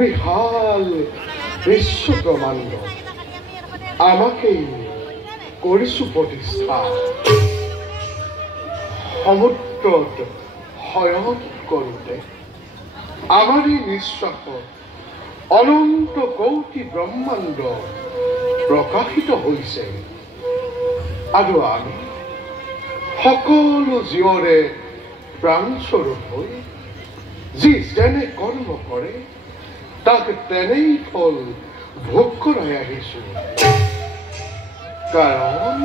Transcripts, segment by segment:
সুবিশাল বিশ্ব ব্ৰহ্মাণ্ড আমাকেই কৰিছো প্ৰতিষ্ঠা সমুদ্ৰত শয়ন কৰোঁতে আমাৰেই নিশ্বাসত অনন্ত কৌটি ব্ৰহ্মাণ্ড প্ৰকাশিত হৈছে আৰু আমি সকলো জীৱৰে প্ৰাণস্বৰূপ হৈ যি যেনে কৰ্ম কৰে তাক তেনেই ফল ভোগ কৰাই আহিছোঁ কাৰণ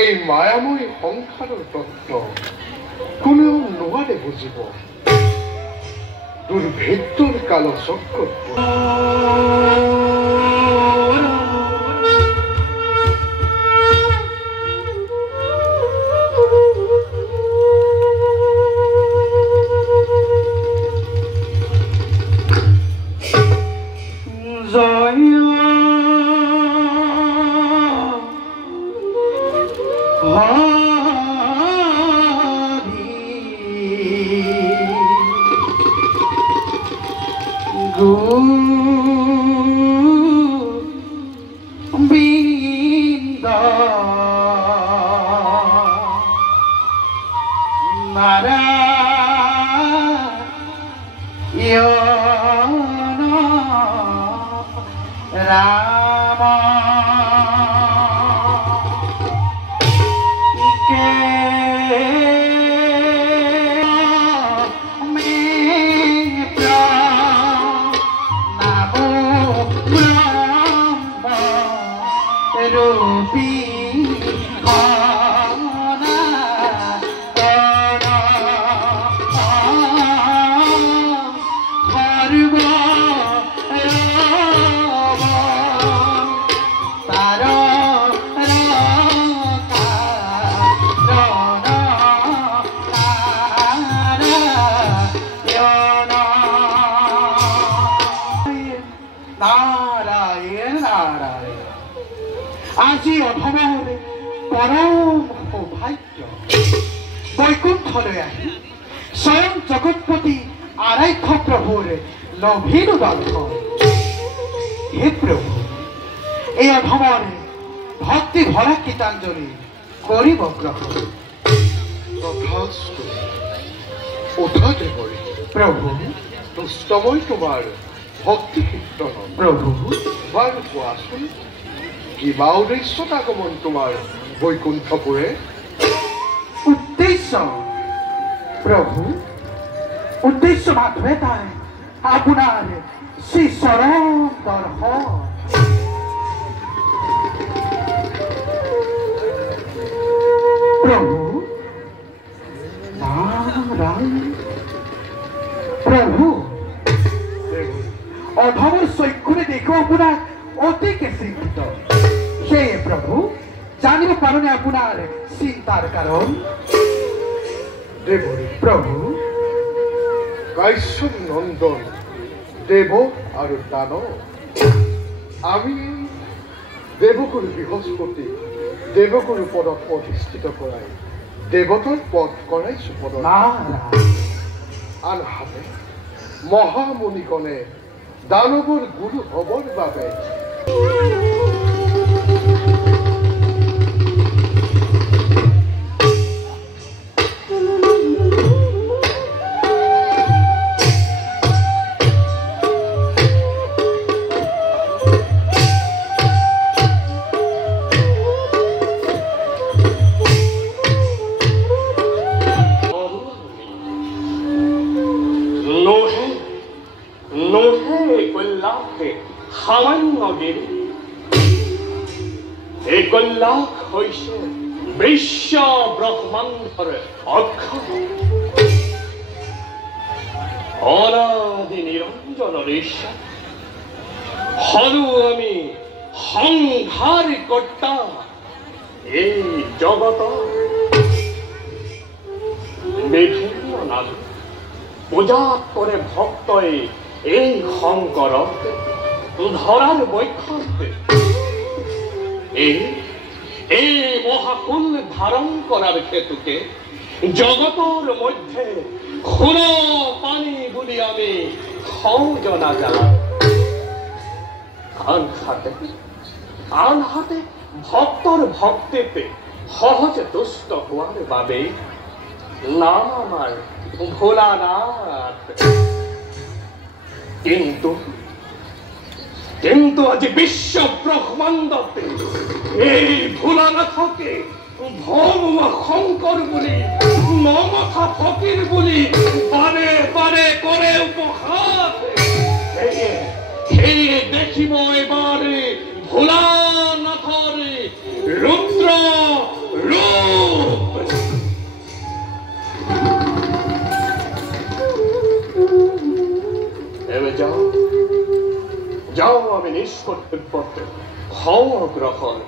এই মায়াময় সংসাৰৰ তত্ত্ব কোনেও নোৱাৰে বুজিব দুৰ্ভেদ্যৰ কালচক্ৰত আজি অধমৰে পৰম সৌভাগ্য বৈকুণ্ঠলৈ আহি স্বয়ং জগৎপতি আৰাধ্য প্ৰভুৰ লভিলো দৰ্শন হে প্ৰভু এই অধমৰে ভক্তি ভৰা গীতাঞ্জলি কৰিব গ্ৰহণ প্ৰভু তুষ্টময় তোমাৰ ভক্তি কীৰ্তন প্ৰভু বাৰু কোৱাচোন কিবা উদ্দেশ্যত আগমন তোমাৰ বৈকুণ্ঠপুৰে উদ্দেশ্য প্ৰভু উদ্দেশ্য মাত্ৰ এটাই আপোনাৰ শ্ৰী চৰণ দৰ্শন প্ৰভু নাৰায়ণ প্ৰভু অধমৰ চক্ষুৰে দেখো আপোনাক অতিকে চিন্তিত সেয়ে প্ৰভু জানিব পাৰোনে আপোনাৰ চিন্তাৰ কাৰণ দেৱৰী প্ৰভু কাশ্যপ নন্দন দেৱ আৰু দানৱ আমি দেৱগুৰু বৃহস্পতি দেৱগুৰু পদত অধিষ্ঠিত কৰাই দেৱতাৰ পদ কৰাইছো পদ আনহাতে মহামুনিগণে দানৱৰ গুৰু হ'বৰ বাবে বিশ্ব ব্ৰহ্মাণ্ডৰ অক্ষৰ অনাদি নিৰঞ্জনৰ ঈশ্বৰ হলো আমি সংহার কর্তা এই জগত বিভিন্ন নাম পূজা করে ভক্তই এই শঙ্কর ধরার বৈক্ষতে এই মহাকুল ধারণ করার ক্ষেত্রে জগতর মধ্যে খুন পানি বলি আমি জনা যায় আনহাতে ভক্তর ভক্তিতে সহজে তুষ্ট হওয়ার বাবে নাম আমার ভোলানাথ। কিন্তু আজি বিশ্ব ব্রহ্মাণ্ডতে এই ভোলানাথকে ভৌম শঙ্কর বলি নমথা ফকির বলি বারে বারে করে উপহাস। সেয়ে দেখিব এবারে ভোলানাথর রুদ্র রূপ। এবার যাও আমি নিষ্কর্তের পথে ক্ষমা গ্রহণ।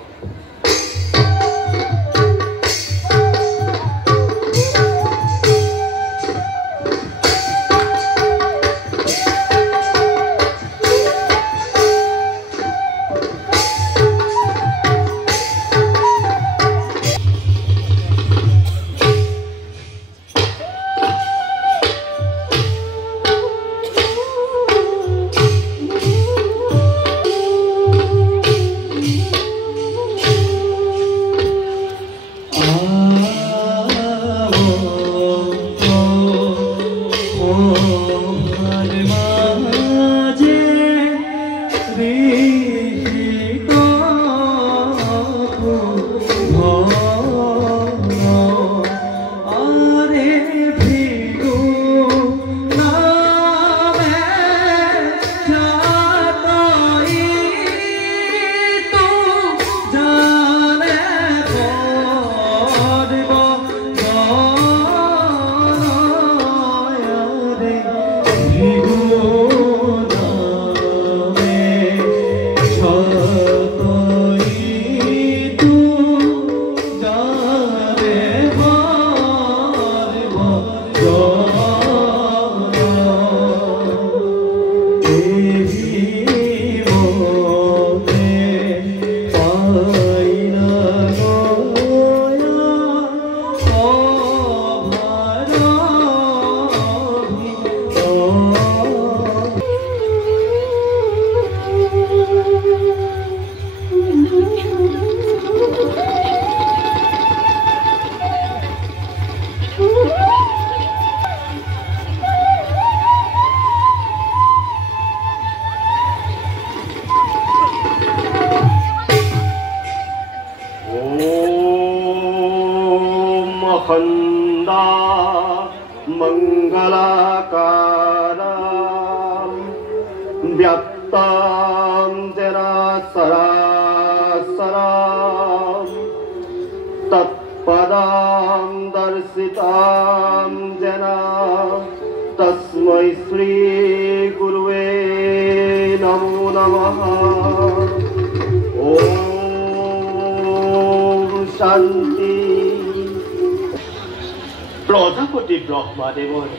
প্রজাপতি ব্রহ্মাদেবর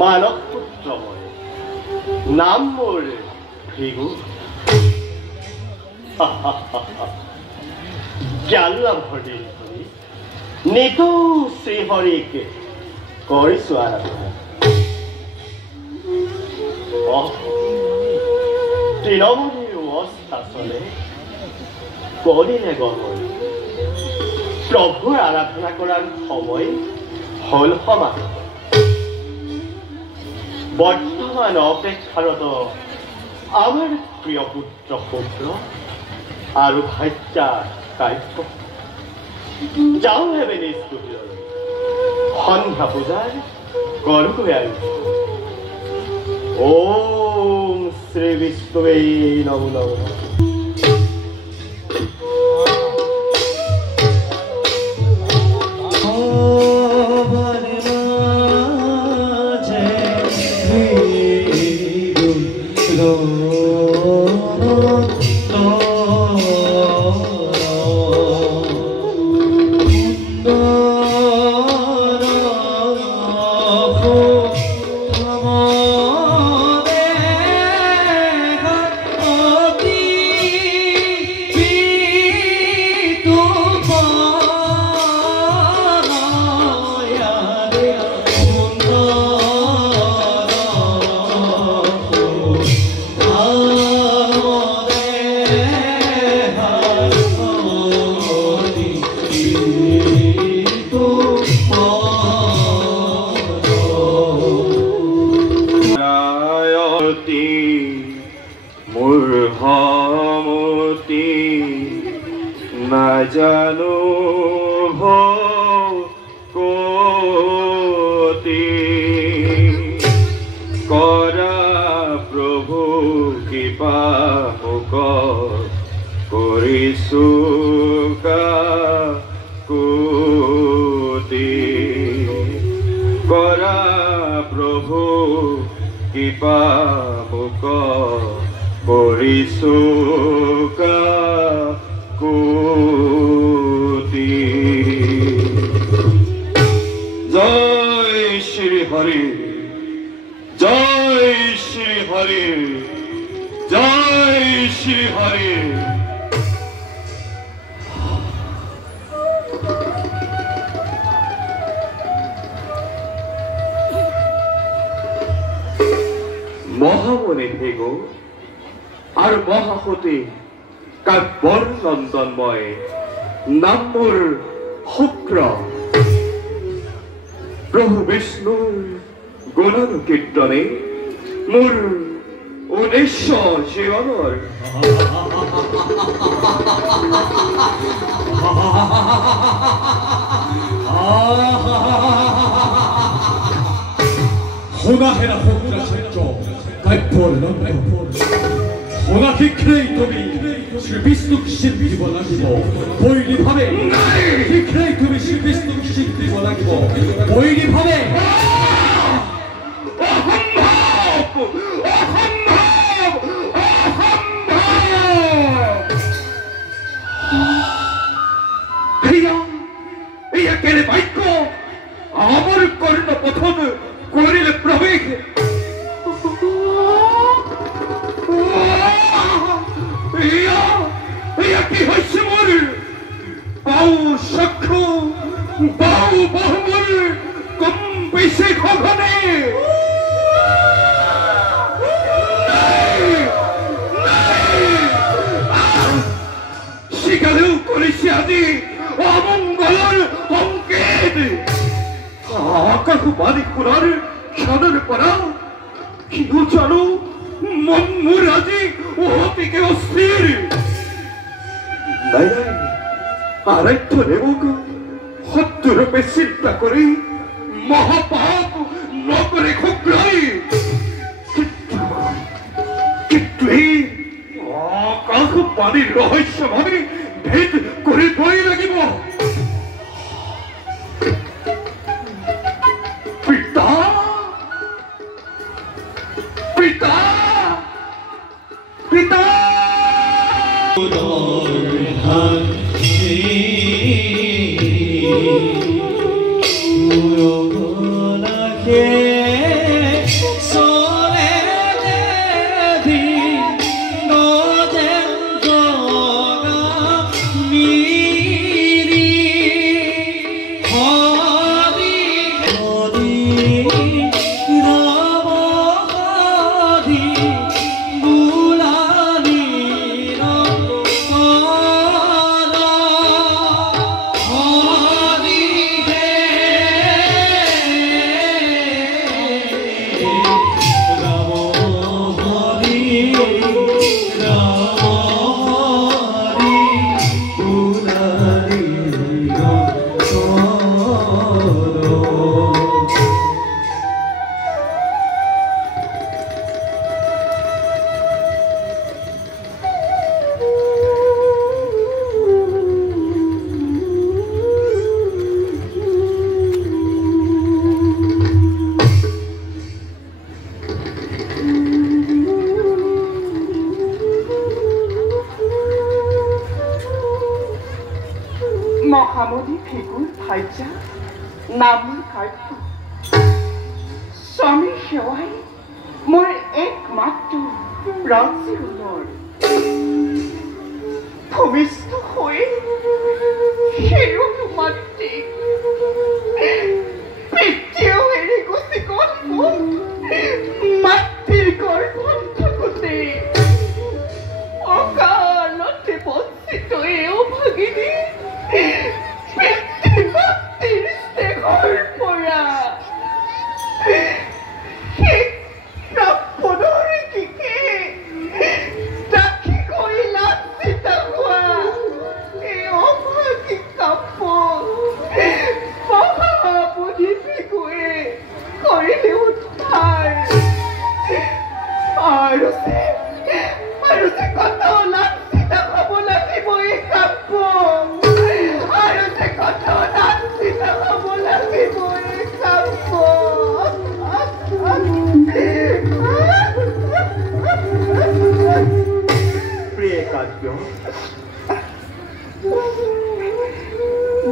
মানব পুত্র নাম মোর ভৃগু। জ্ঞান লাভৰ দিন ধৰি নিতৌ শ্ৰীহৰিক কৰিছো আৰাধনা। তৃণমূলীৰ অৱস্থা চলে কদিনে গমন প্ৰভুৰ আৰাধনা কৰাৰ সময় হল সমাগত। বর্তমান অপেক্ষারত আমার প্রিয় পুত্র পুত্র আর ভাইচা কাইফ যাও হেবে নিজ কুটিরলৈ সন্ধ্যা পূজার গড়কৈ আহিব। ওম শ্রী বিষ্ণুৱে নমো নমঃ। Oh না জানো ভকতি কৰা প্ৰভু কৃপা মুখ কৰিছো কাকুতি কৰা প্ৰভু কৃপা মুখ কৰিছো কাকুতি। জয় শ্ৰী হৰি, জয় শ্ৰী হৰি, জয় শ্ৰী হৰি। মহামণি ভেগ আৰ মহাসতী কাব্যৰ নন্দনময় নাম মোৰ শুক্ৰ। প্ৰভু বিষ্ণুৰ গুণানুকীৰ্তনে মোৰ উদ্দেশ্য জীৱনৰ। 호나해라 호구라 철조 갈포르는 호나 히크레이토비 실비스도 귀신 뒤번하기고 보이리 밤에 히크레이토비 실비스도 귀신 뒤번하기고 보이리 밤에 কেনে বাক্য আমার কর্ণ পথন করিলে প্রবেশ। কি হয়েছে মোর বাউ সখ্য বাউ বহুমূল কম বেশি খনে শিকালেও করেছি আদি অমঙ্গলের সংকেত। কাকু বাড়ি করার সাদর করা কিন্তু জানো মন মোর আজি অতিকে অস্থির। নাই নাই আরাধ্য দেবক সত্যরূপে চিন্তা করে মহাপাপ নকরে খুগ্রাই। কিন্তু এই কাকু বাড়ির রহস্য ভাবে ভেদ করে বই লাগিব। পিতা পিতা পিতা মহামণি ফিগুর ভাইজা নামুর কাট্য স্বামী সেৱাই মোৰ একমাত্ৰ ৰাজ্য হুনৰ ভূমিষ্ঠ হৈ হেৰু মাতৃ পিতৃও এৰি গুচি গ'ল মোক মাতৃৰ গৰ্ভত থাকোঁতে অকালতে বঞ্চিত এও ভাগিনী পিতৃ-মাতৃৰ স্নেহৰ পৰা প্ৰাপ্পনৰ দিকে ডাকি গৈ লাঞ্চিত হোৱা এই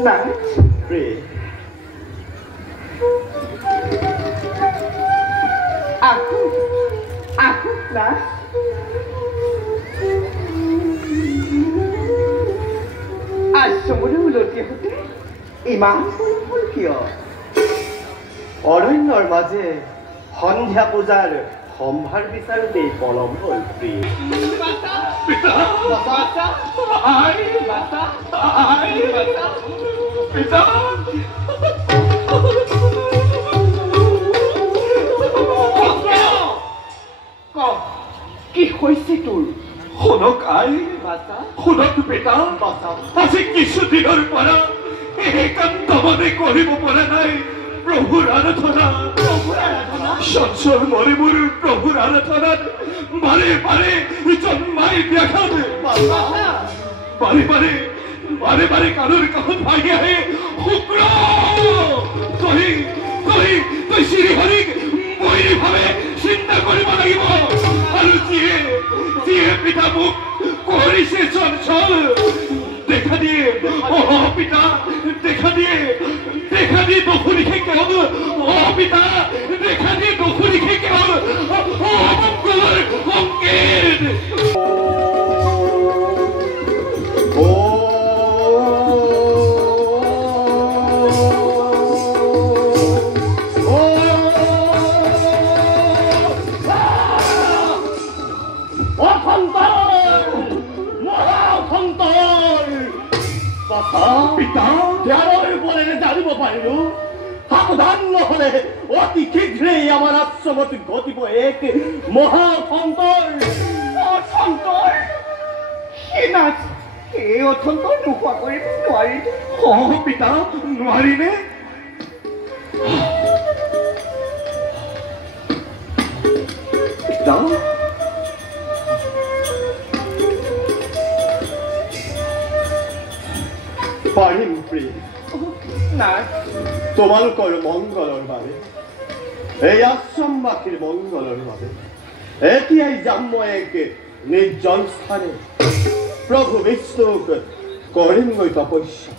নাচ প্ৰিয় aku নাচ আশ্ৰমলৈ উলটি আহোঁতে ইমান বৰষুণ কিয় অৰণ্যৰ মাজে সন্ধিয়া পূজাৰ সম্ভাৰ বিচাৰোঁতেই পলম হ'ল প্ৰিয় কি হৈছে তোৰ শুনক আই শুনক পিতা আজি কিছুদিনৰ পৰা একান্ত মনে কৰিব পৰা নাই প্ৰভুৰ আৰাধনা সঞ্চৰ মনে মোৰ প্ৰভুৰ আৰাধনাত বাৰে বাৰে জন্মাই ব্যাঘাত বাৰে বাৰে কাণৰ কাষত ভাগি আহে শুক্ৰ তই শ্ৰীহৰিক বৈৰীভাৱে চিন্তা কৰিব লাগিব আৰু যিয়ে পিতা মোক কৰিছে চঞ্চল দেখা দিয়ে পিতা দেখা দিয়ে দখুৰিখে কেৱল পিতা দেখা দিয়ে দখুৰিখে কেৱল মংগলৰ সংকেত জানিব পাৰিলো সাৱধান নহলে অতি শীঘ্ৰেই আমাৰ আশ্ৰমত ঘটিব এক মহাসন্তৰ সেই নাচ এই অথন্তৰ নোহোৱা কৰিব নোৱাৰি পিতা নোৱাৰিনে পিতা পাৰিম প্ৰিয় নাচ তোমালোকৰ মংগলৰ বাবে এই আশ্ৰমবাসীৰ মংগলৰ বাবে এতিয়াই যাম মই এক নিৰ্জন স্থানে প্ৰভু বিষ্ণুক কৰিমগৈ তপস্যা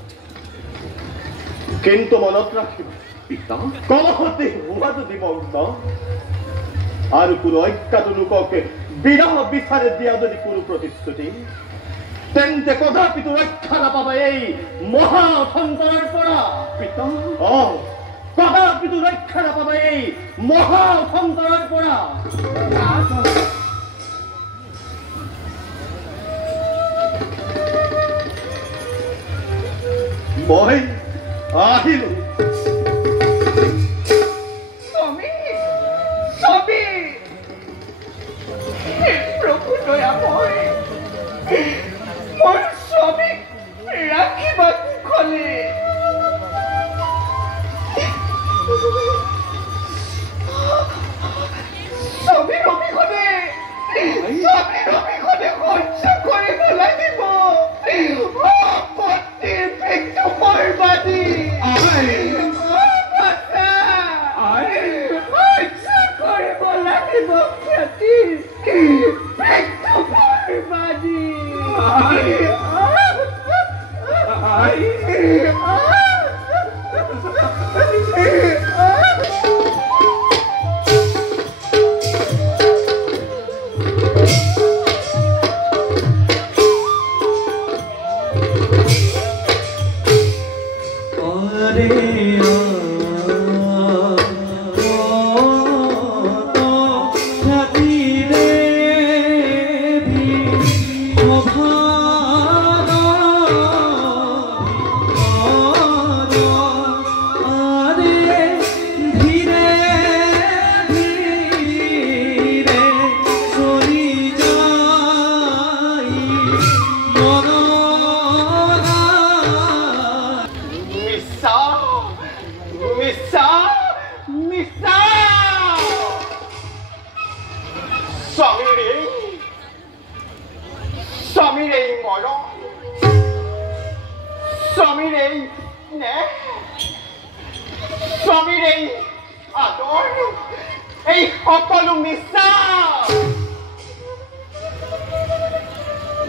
কিন্তু মনত ৰাখিব পিতা কলহতে হোৱা যদি মগ্ন আৰু কোনো অজ্ঞাত লোকক বিৰহ বিচাৰে দিয়া যদি কোনো প্ৰতিশ্ৰুতি তেন্তে কদাপিতো ৰক্ষা নাপাবা এই মহাসন্তৰৰ পৰা পিতা কদাপিতো ৰক্ষা নাপাবা এই মহাসন্তৰৰ পৰা মই আহিলো প্ৰভু দয়াময় মোৰ স্বামীক ৰাখিব কুশলে স্বামীৰ অবিহনে সহ্য কৰিব লাগিব পত্নীৰ পেটটো বৰবাদী কৰিব লাগিব খেতিৰ পেটটো বৰবাদী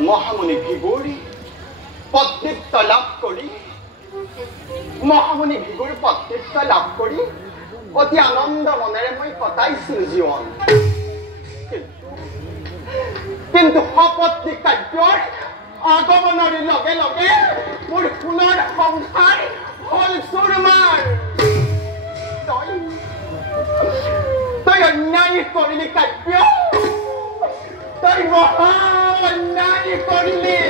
মহামুনি ভিবৰী পদবীত্ব লাভ কৰি মহামুনি ভিগুৰ পত্ৰিত্ব লাভ কৰি অতি আনন্দ মনেৰে মই কটাইছিল জীৱন। কিন্তু সপত্নী কাৰ্যৰ আগমনৰ লগে লগে মোৰ ফুলৰ সংসাৰ হল চুৰমাৰ। তই অন্যায় কৰিলি কাৰ্য, তই মহা অন্যায় কৰিলি।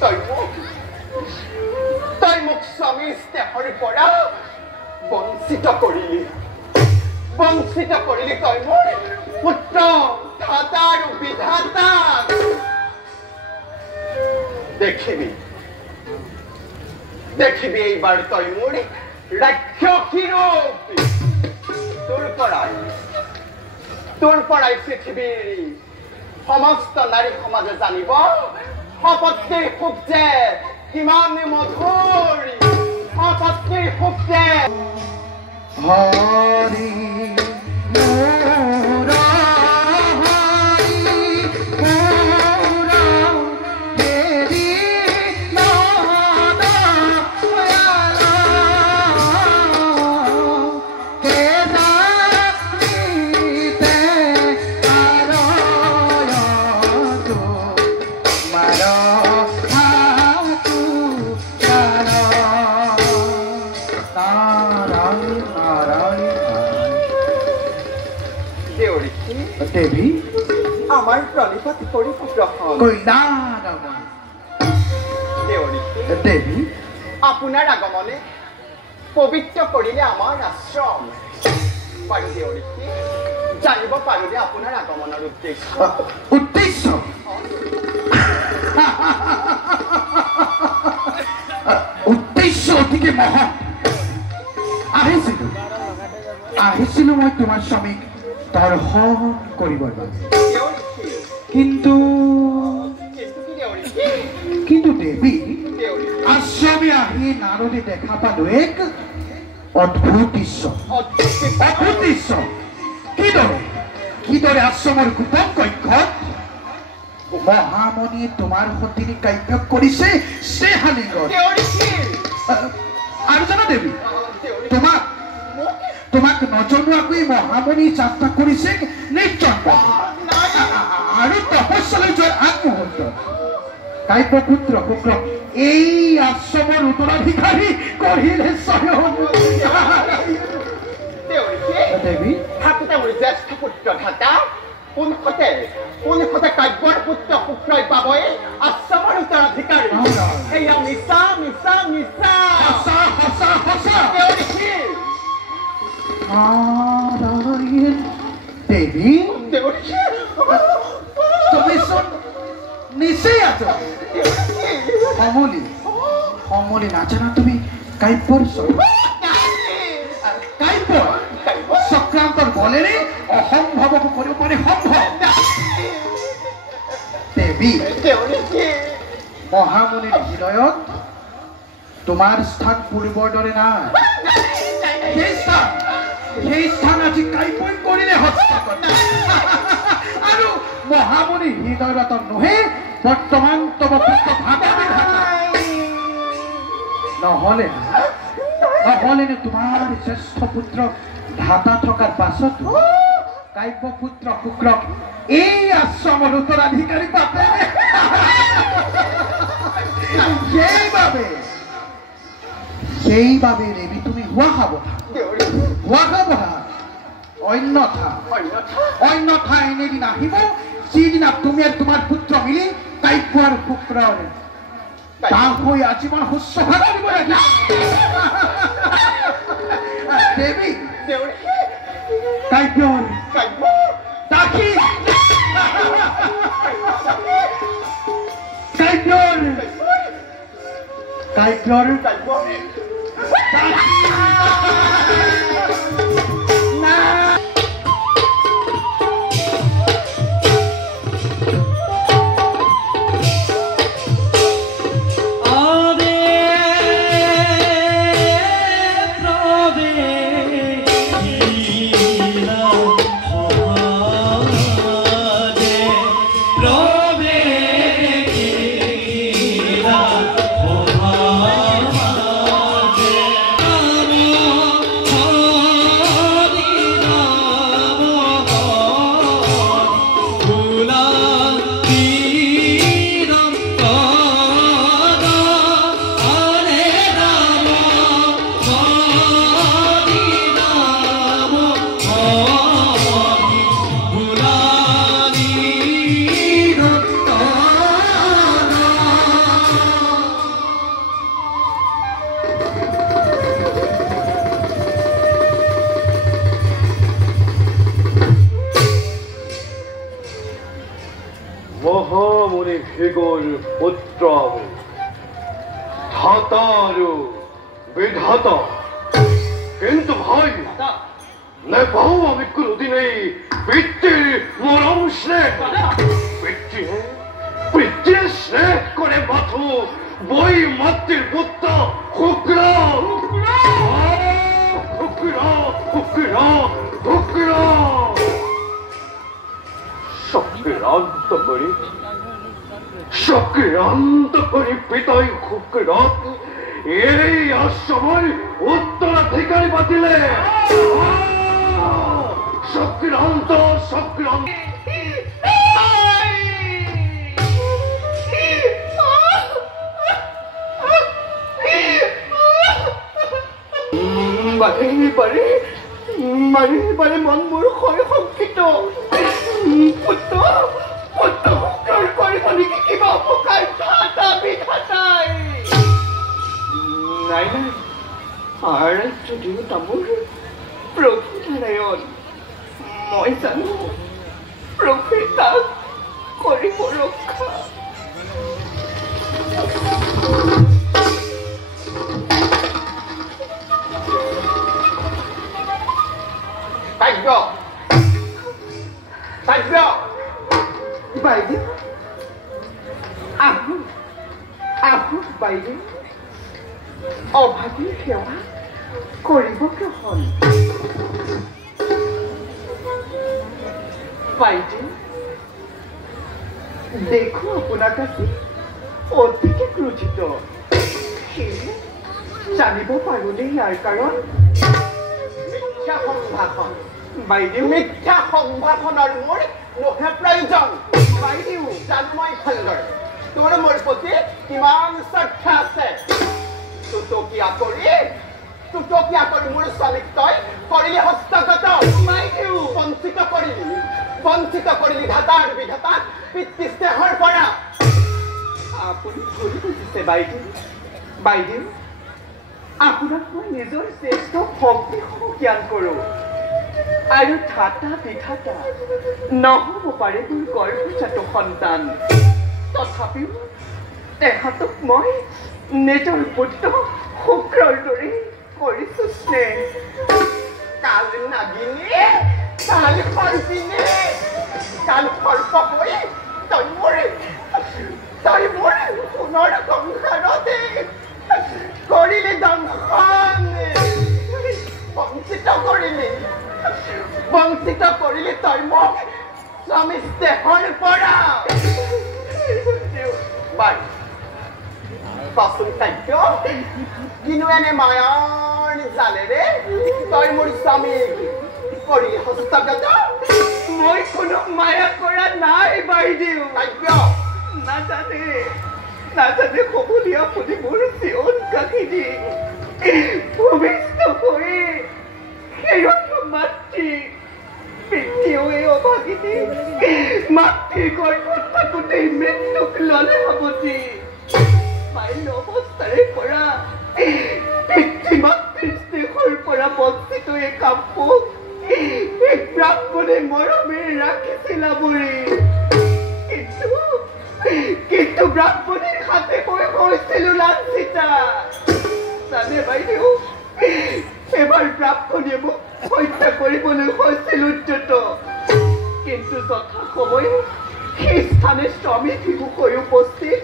তই মোক স্বামীৰ স্নেহৰ পৰা বঞ্চিত কৰিলি তই মোৰ পুত্ৰ দাতা আৰু বিধাতা। দেখিবি এইবাৰ তই মোৰ ৰাক্ষসী ৰূপ। তোৰ পৰাই পৃথিৱীৰ সমস্ত নাৰী সমাজে জানিব সপত্নীৰ সুখ যে কিমান মধুৰ, সপত্নীৰ সুখ যে হৰি দেৱী আমাৰ প্ৰণিপাত কৰি গ্ৰহণ দেৱী আপোনাৰ আগমনে পবিত্ৰ কৰিলে আমাৰ আশ্ৰম। বাৰু দেউৰীকে জানিব পাৰোঁনে আপোনাৰ আগমনৰ উদ্দেশ্য? উদ্দেশ্য অতিকে মহৎ। আহিছিলো মই তোমাৰ স্বামীক দৰ্শন কৰিবৰ বাবে, কিন্তু দেৱী আশ্ৰমে আহি নাৰদে দেখা পালো এক অদ্ভুত দৃশ্য। কিদৰে আশ্ৰমৰ গোপন কক্ষত মহামণিয়ে তোমাৰ সতিনী কাব্য কৰিছে আৰু জানা দেৱী, তোমাক নজনোৱাকৈ মহামণি যাত্ৰা কৰিছে নিৰ্জন্ম আৰু তপস্যালৈ যোৱাৰ আগমুহূৰ্ত কাব্যপুত্ৰ শুক্ৰক এই আশ্ৰমৰ উত্তৰাধিকাৰী কৰিলে স্বয়ং দেৱী। থাকোঁতে মোৰ জ্যেষ্ঠ পুত্ৰ ঘাটা কোনখতে কাব্যৰ পুত্ৰ শুক্ৰই পাবই আশ্ৰমৰ উত্তৰাধিকাৰী। এয়া মিছা মিছা মিছা দেৱী, তুমি চোন নিচেই আছো সমলি নাজানা তুমি কাব্যৰ চক্ৰান্তৰ বলেৰে অসম্ভৱকো কৰিব পাৰে সম্ভৱ। দেৱী, মহামণিৰ হৃদয়ত তোমাৰ স্থান পূৰ্বৰ দৰে নাই। সেই স্থান আজি কাব্যই কৰিলে হস্তাগত আৰু মহামণিৰ হৃদয়ত নহয় বৰ্তমান তব পুত্ৰ নহলে তোমাৰ জ্যেষ্ঠ পুত্ৰ ধাতা থকাৰ পাছত কাব্যপুত্ৰ শুক্ৰক এই আশ্ৰমৰ উত্তৰাধিকাৰী পাতে। সেইবাবে দেৱী তুমি হোৱা সাৱধান, অন্যথা এনেদিন আহিব যিদিনা তুমি আৰু তোমাৰ পুত্ৰ মিলি কাব্য আৰু শুক্ৰৰ তাক হৈ আজীৱন শুশ্ৰূষা কৰিব লাগিব। দেৱী, কাব্যৰ দাসী, কাব্যৰ পুত্ৰ আমি ধাতা আৰু বিধাতা কিন্তু ভাই নেপাওঁ আমি কোনোদিনেই পিতৃৰ মৰম স্নেহ পিতৃয়ে স্নেহ কৰে মাথো বৈ মাতৃৰ পুত্ৰ শুক্ৰ চক্ৰান্ত কৰি পিতাই শুক্ৰত এই আশ্ৰমৰ উত্তৰাধিকাৰী পাতিলে চক্ৰান্ত বাৰে মন মোৰ হয় শংকিত পুত্ৰ শুক্ৰৰ কৰিব নেকি কিবা অপকাৰ ধাতা বিধাতাই নাই যদিও তামোৰ প্ৰভু নাৰায়ণ মই জানো প্ৰভুৱে তাক কৰিব ৰক্ষা বাইদেউ আহোক বাইদেউ অভাৱীৰ সেৱা কৰিব গ্ৰহণ বাইদেউ দেখো আপোনাৰ কাছে অতিকে ক্ৰোধিত সেয়ে জানিব পাৰোঁনে ইয়াৰ কাৰণ মিথ্যা সম্ভাষণ বাইদেউ মিথ্যা সম্ভাষণৰ মোৰ নোহে প্ৰয়োজন বাইদেউ জানো মই ভালদৰে তোৰ মোৰ প্ৰতি কিমান শ্ৰদ্ধা আছে টুটকীয়া কৰি মোৰ ছোৱালীক তই কৰিলি হস্তগত বাইদেউ বঞ্চিত কৰিলি ধাতা আৰু বিধাতা পিতৃ স্নেহৰ পৰা আপুনি ভুল বুজিছে বাইদেউ আপোনাক মই নিজৰ শ্ৰেষ্ঠ ভক্তিসমূহ জ্ঞান কৰোঁ আৰু ধাতা বিধাতা নহ'ব পাৰে মোৰ গৰ্ভজাত সন্তান তথাপিও তেখেতক মই নিজৰ পুত্ৰ শুক্ৰৰ দৰে কৰিছোঁ স্নেহ কাল নাগিনী কাল সৰ্পিনী কাল সৰ্প হৈ তই মোৰ সোণৰ সংসাৰতে কৰিলি দংশন বঞ্চিত কৰিলি তই মোক স্বামী স্নেহৰ পৰা কচোন কাৰ্য কিনো এনে মায়াৰ জালেৰে তই মোৰ স্বামীক কৰি হস্তগত মই কোনো মায়া কৰা নাই বাইদেউ কাৰ্য নাজানে কবলীয়া আপুনি মোৰ জীৱন কাহিনী ভূমিষ্ঠ হৈ মাতৃ পিতৃয়ে অভাগিনী মাতৃৰ গৰ্ভত থাকোঁতেই মৃত্যুক ল'লে সাৱতি বাল্য অৱস্থাৰে পৰা পিতৃ মাতৃৰ স্নেহৰ পৰা বঞ্চিত এই কামপুক এক ব্ৰাহ্মণে মৰমেৰে ৰাখিছিল আৱৰি কিন্তু ব্ৰাহ্মণীৰ হাতে মই হৈছিলোঁ লাঞ্চিতা জানে বাইদেউ এবাৰ ব্ৰাহ্মণীয়ে মোক হত্যা কৰিবলৈ হৈছিল উদ্যত কিন্তু যথা সময়ে সেই স্থানে স্বামী শিশু হৈ উপস্থিত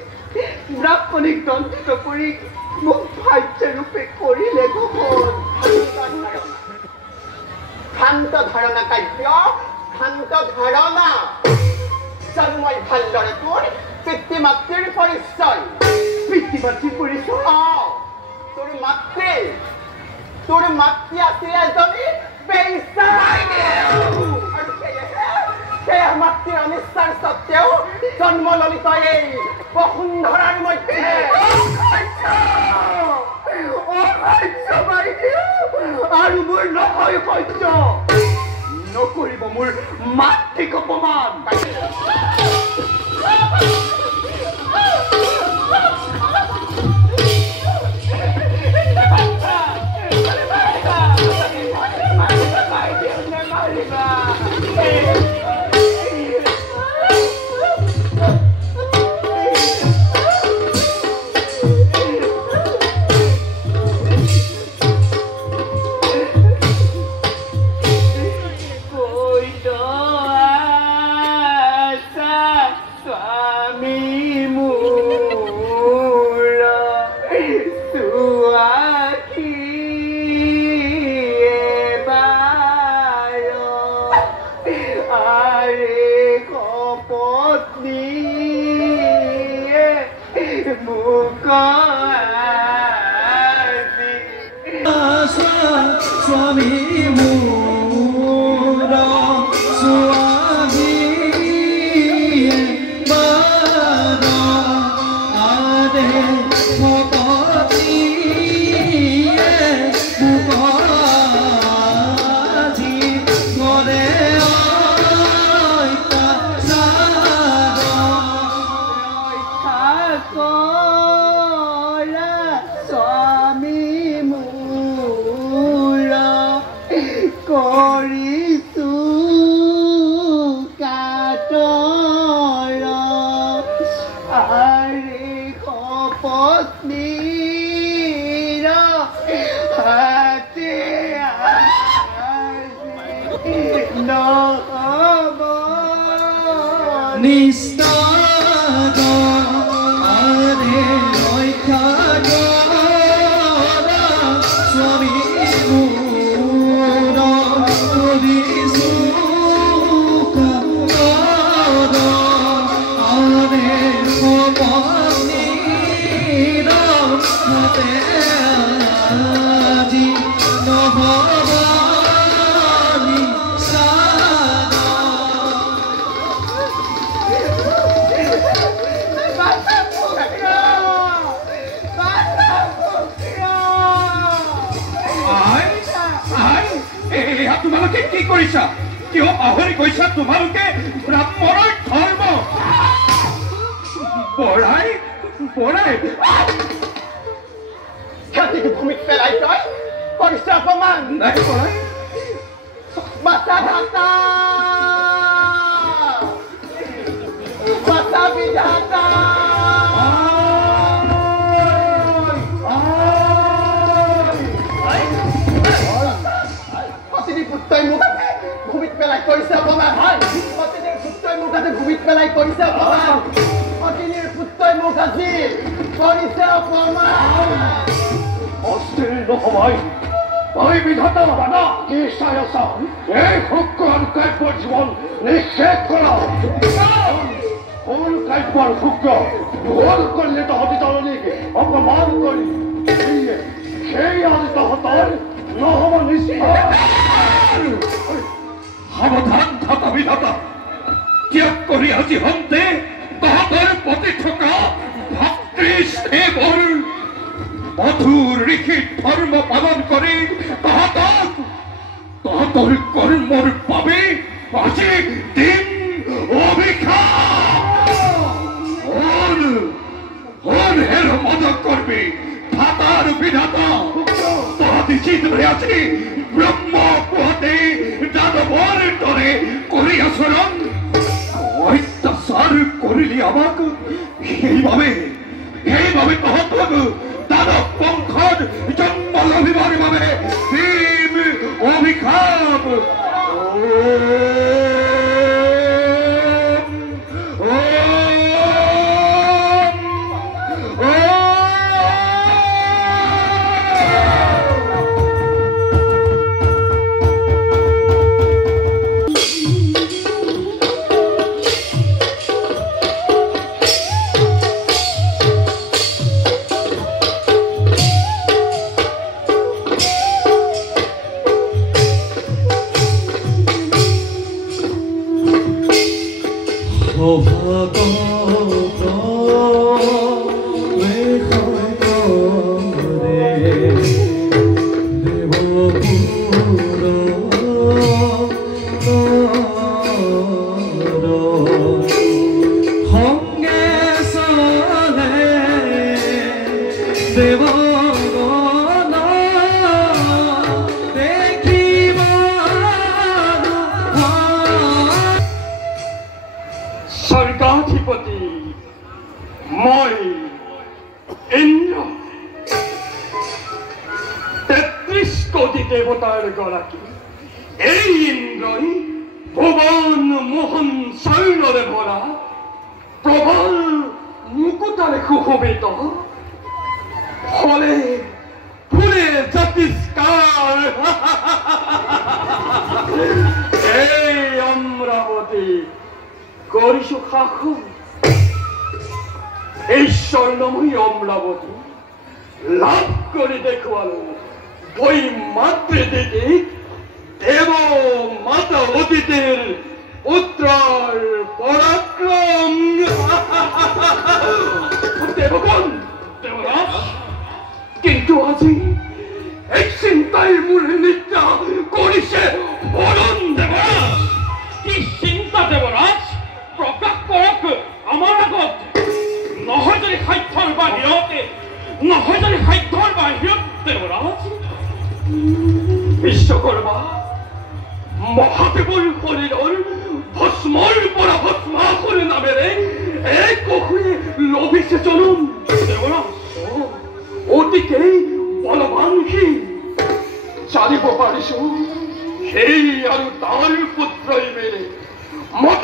ব্ৰাহ্মণীক দণ্ডিত কৰি মোক ভাজ্যৰূপে কৰিলে শান্ত ধাৰণা কাৰ্য শান্ত ধাৰণা জানো মই ভালদৰে তোৰ পিতৃ মাতৃৰ পৰিচয় তোৰ মাতৃ আছিল এজনী বেশ্যা আৰু সেয়া মাতৃৰ অনিচ্ছাৰ স্বত্তেও জন্ম ললি তই এই বসুন্ধৰাৰ মধ্যে আৰু মোৰ নহয় সহ্য নকৰিব মোৰ মাতৃক অপমান তোমালোকে কি কৰিছা? কিয় আহৰি গৈছা? তোমালোকে ব্ৰাহ্মণৰ ধৰ্ম বঢ়াই বঢ়াই ছাতিটো ভূমিত পেলাই তই কৰিছা অপমান। নাই বঢ়াই বাচা ধাতা, বাচা বিধাতা। পুত্ৰই মুখাতে ভূমিত পেলাই কৰিছে অপমান। অতিনিৰ পুত্ৰই মুখাতে ভূমিত পেলাই কৰিছে অপমান। অতিনিৰ পুত্ৰই মুখ আজি কৰিছে অপমান। অস্থিৰ নহবাই ভাই বিধাতা বাধা কি চাই আছা? এই শুক্ৰ কাব্যৰ জীৱন নিষেধ কৰা। কোন কাব্যৰ শুক্ৰ ভুল কৰিলে তহঁতি তৰণীক অপমান কৰি সেই আজি তহঁতৰ নহব নিশ্চয়। সাৱধান থাকা বিধাতা, ত্যাগ কৰি আজি হন্তে তহঁতৰ প্ৰতি থকা ভাতৃ সেৱৰ মধুৰ ঋষি ধৰ্ম পালন কৰি তহঁতৰ কৰ্মৰ বাবে আজি দিন অভিশাপ হেৰ মদত কৰবি ভাতাৰ বিধাতা। তহঁতি যিদৰে আজি ব্ৰহ্ম পুহতে যাদৱৰ দৰে কৰি আচৰণ অত্যাচাৰ কৰিলি আমাক, সেইবাবে তহঁতক দানৱ বংশত জন্ম লভিবৰ বাবে দিম অভিশাপ। স্বৰ্গাধিপতি মই ইন্দ্ৰ ৩৩ কোটি দেৱতাৰ গৰাকী। এই ইন্দ্ৰই ভুৱন মোহন স্বৰ্ণৰে ভৰা প্ৰবল মুকুতাৰে সুশোভিত ফলে ফুলে জাতিষ্কাৰ এই অমৰাৱতী কৰিছো শাসন। এই স্বৰ্ণময়ী অমৰাৱতী লাভ কৰি দেখুৱালো বৈ মাতৃদিতি দেৱ মাতা অতীতেৰ পুত্ৰৰ পৰাক্ৰম। দেৱগণ দেৱৰাজ কিন্তু আজি এই চিন্তাই মূলে নিদ্ৰা কৰিছে বৰণ দেবৰাজ। কি চিন্তা দেবৰাজ প্ৰকাশ কৰক আমাৰ আগত। নহয় যদি সাধ্যৰ বাহিৰতে নহয় যদি সাধ্যৰ বাহিৰত দেবৰাজ। বিশ্বকৰ্মা মহাদেৱৰ শৰীৰৰ ভস্মৰ পৰা ভস্মাসুৰ নামেৰে এক অসুৰে লভিছে জনম। দেবৰাজ অতিকেই বলৱান সি, জানিব পাৰিছো সেই আৰু তাৰ পুত্ৰই মেৰে মত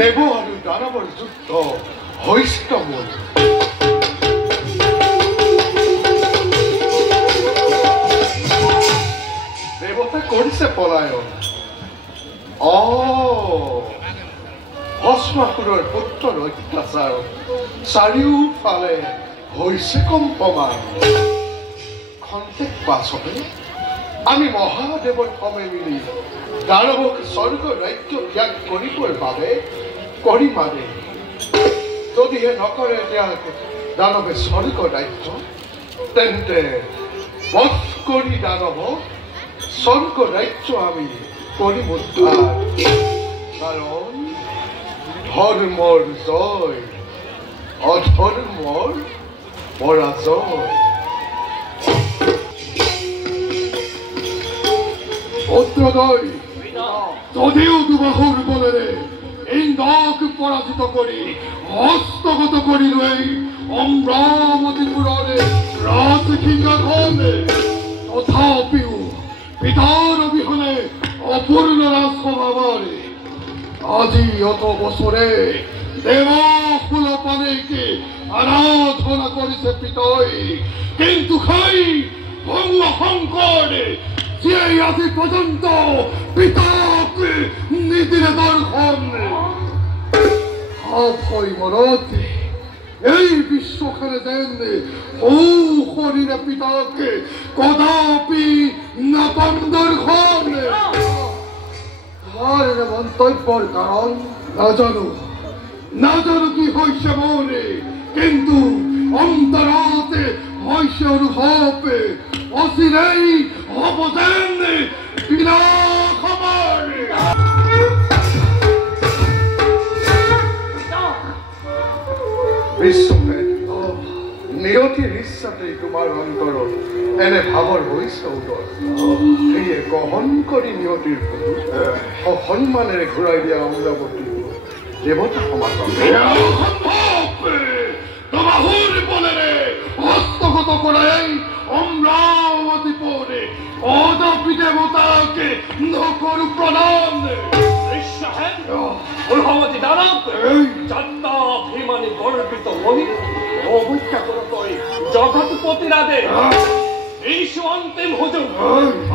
দেব আৰু দানৱৰ যুদ্ধ হৈষ্ট মূল দেৱতা কৰিছে পলায়ন ভস্মাসুৰৰ পুত্ৰৰ অত্যাচাৰ চাৰিওফালে হৈছে কম্পমান খন্তেক পাছতে আমি মহাদেৱৰ সমে মিলি দানৱক স্বৰ্গ ৰাজ্য ত্যাগ কৰিবৰ বাবে কৰি মানে যদিহে নকৰে ত্যাগ দানৱে স্বৰ্গ ৰাজ্য তেন্তে বধ কৰি দানৱক স্বৰ্গ ৰাজ্য আমি কৰিম উদ্ধাৰ কাৰণ ধৰ্মৰ জয় অধৰ্মৰ পৰাজয় পুত্ৰদয় যদিও দুবাহুৰ বলেৰে ইন্দ্ৰক পৰাজিত কৰি হস্তগত কৰি লৈ অমৰাৱতীপুৰৰে ৰাজসিংহাসনে তথাপিও পিতাৰ অবিহনে অপূৰ্ণ ৰাজসভাৰে আজি অত বছৰে দেৱাসুল পানেকে আৰাধনা কৰিছে পিতাই কিন্তু খাই ভঙ্গ শংকৰে যিয়ে আজি পৰ্যন্ত পিতাক নিদিলে দৰ্শন হয় মনতে এই বিশ্বখনে যেন শৰীৰে পিতাকে কদাপি নাপাম দৰ্শন তোমাৰ এনে মন্তব্যৰ কাৰণ নাজানো কি হৈছে মোৰে কিন্তু অন্তৰতে হৈছে অনুভৱ অচিৰেই হ'ব যেন বিনাশ আমাৰ নিয়তিৰ ইচ্ছাতেই তোমাৰ অন্তৰত এনে ভাৱৰ হৈছে উদয় সেয়ে গ্ৰহণ কৰি নিয়তিৰ প্ৰতি সন্মানেৰে ঘূৰাই দিয়া অমৰাৱতী দেৱতা সমাগম হস্তগত কৰাই অমৰাৱতীপুৰে অদাপি দেবতাকে নকরু প্রণাম ভগবতী দানব যাত্রাভিমানী গর্বিত মনি অবজ্ঞা করো তৈ জগৎপতিরাদে এইসু অন্তিম হুজুর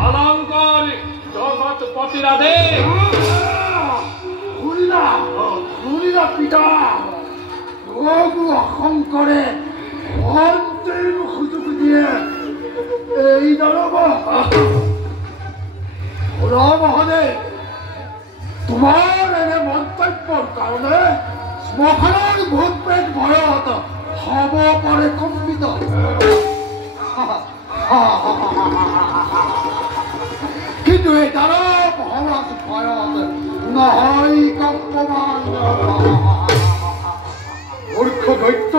অলঙ্কার জগৎপতিরাদে খুলিলা পিতা প্রভু শঙ্করে অন্তিম সুযোগ দিয়ে এই দানব মহাদেৱ তোমাৰ এনে মন্তব্যৰ কাৰণে শ্মশানৰ ভূত প্ৰেত ভয়ত হ'ব পাৰে কম্পিত কিন্তু এই দানৱ সমাজ ভয়ত নহয় কম্পমান মূৰ্খ দৈত্য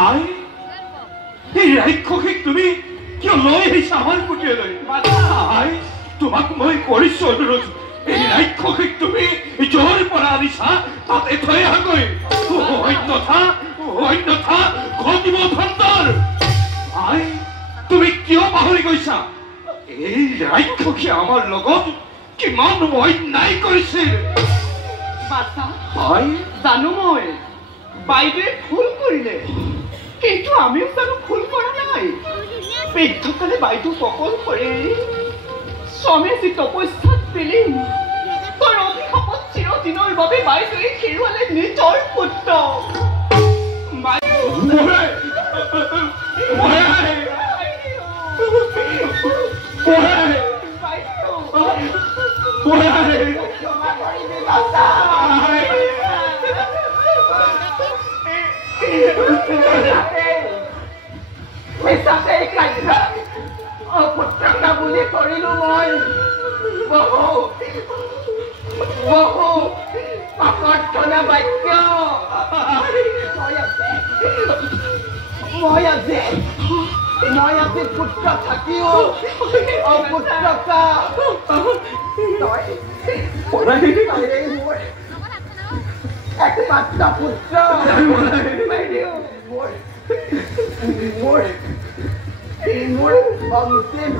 আই এই ৰাক্ষসীক তুমি কিয় লৈ আহিছা আমাৰ কুটিয়ালৈ আই তোমাক মই কৰিছো অনুৰোধ এই ৰাক্ষসীক তুমি য'ৰ পৰা আনিছা তাতে থৈ আহাগৈ অন্যথা ঘটিব ভণ্ডৰ আই তুমি কিয় পাহৰি গৈছা এই ৰাক্ষসী আমাৰ লগত কিমান অন্যায় কৰিছিল জানো মই বাইদেৱে ভুল কৰিলে কিন্তু আমিও জানো ভুল কৰা নাই বৃদ্ধকালে বাইদেউ সকল কৰে স্বামীয়ে যি তপস্যাত পেলি তাৰ অভিশাপত চিৰদিনৰ বাবে বাইদেৱে হেৰুৱালে নিজৰ পুত্ৰ অপুত্ৰতা বুলি কৰিলো মই বহু অকৰ্থনা বাক্য মই আজি পুত্ৰ থাকিও অপুত্ৰতা একমাত্ৰ পুত্ৰ মোৰ অন্তিম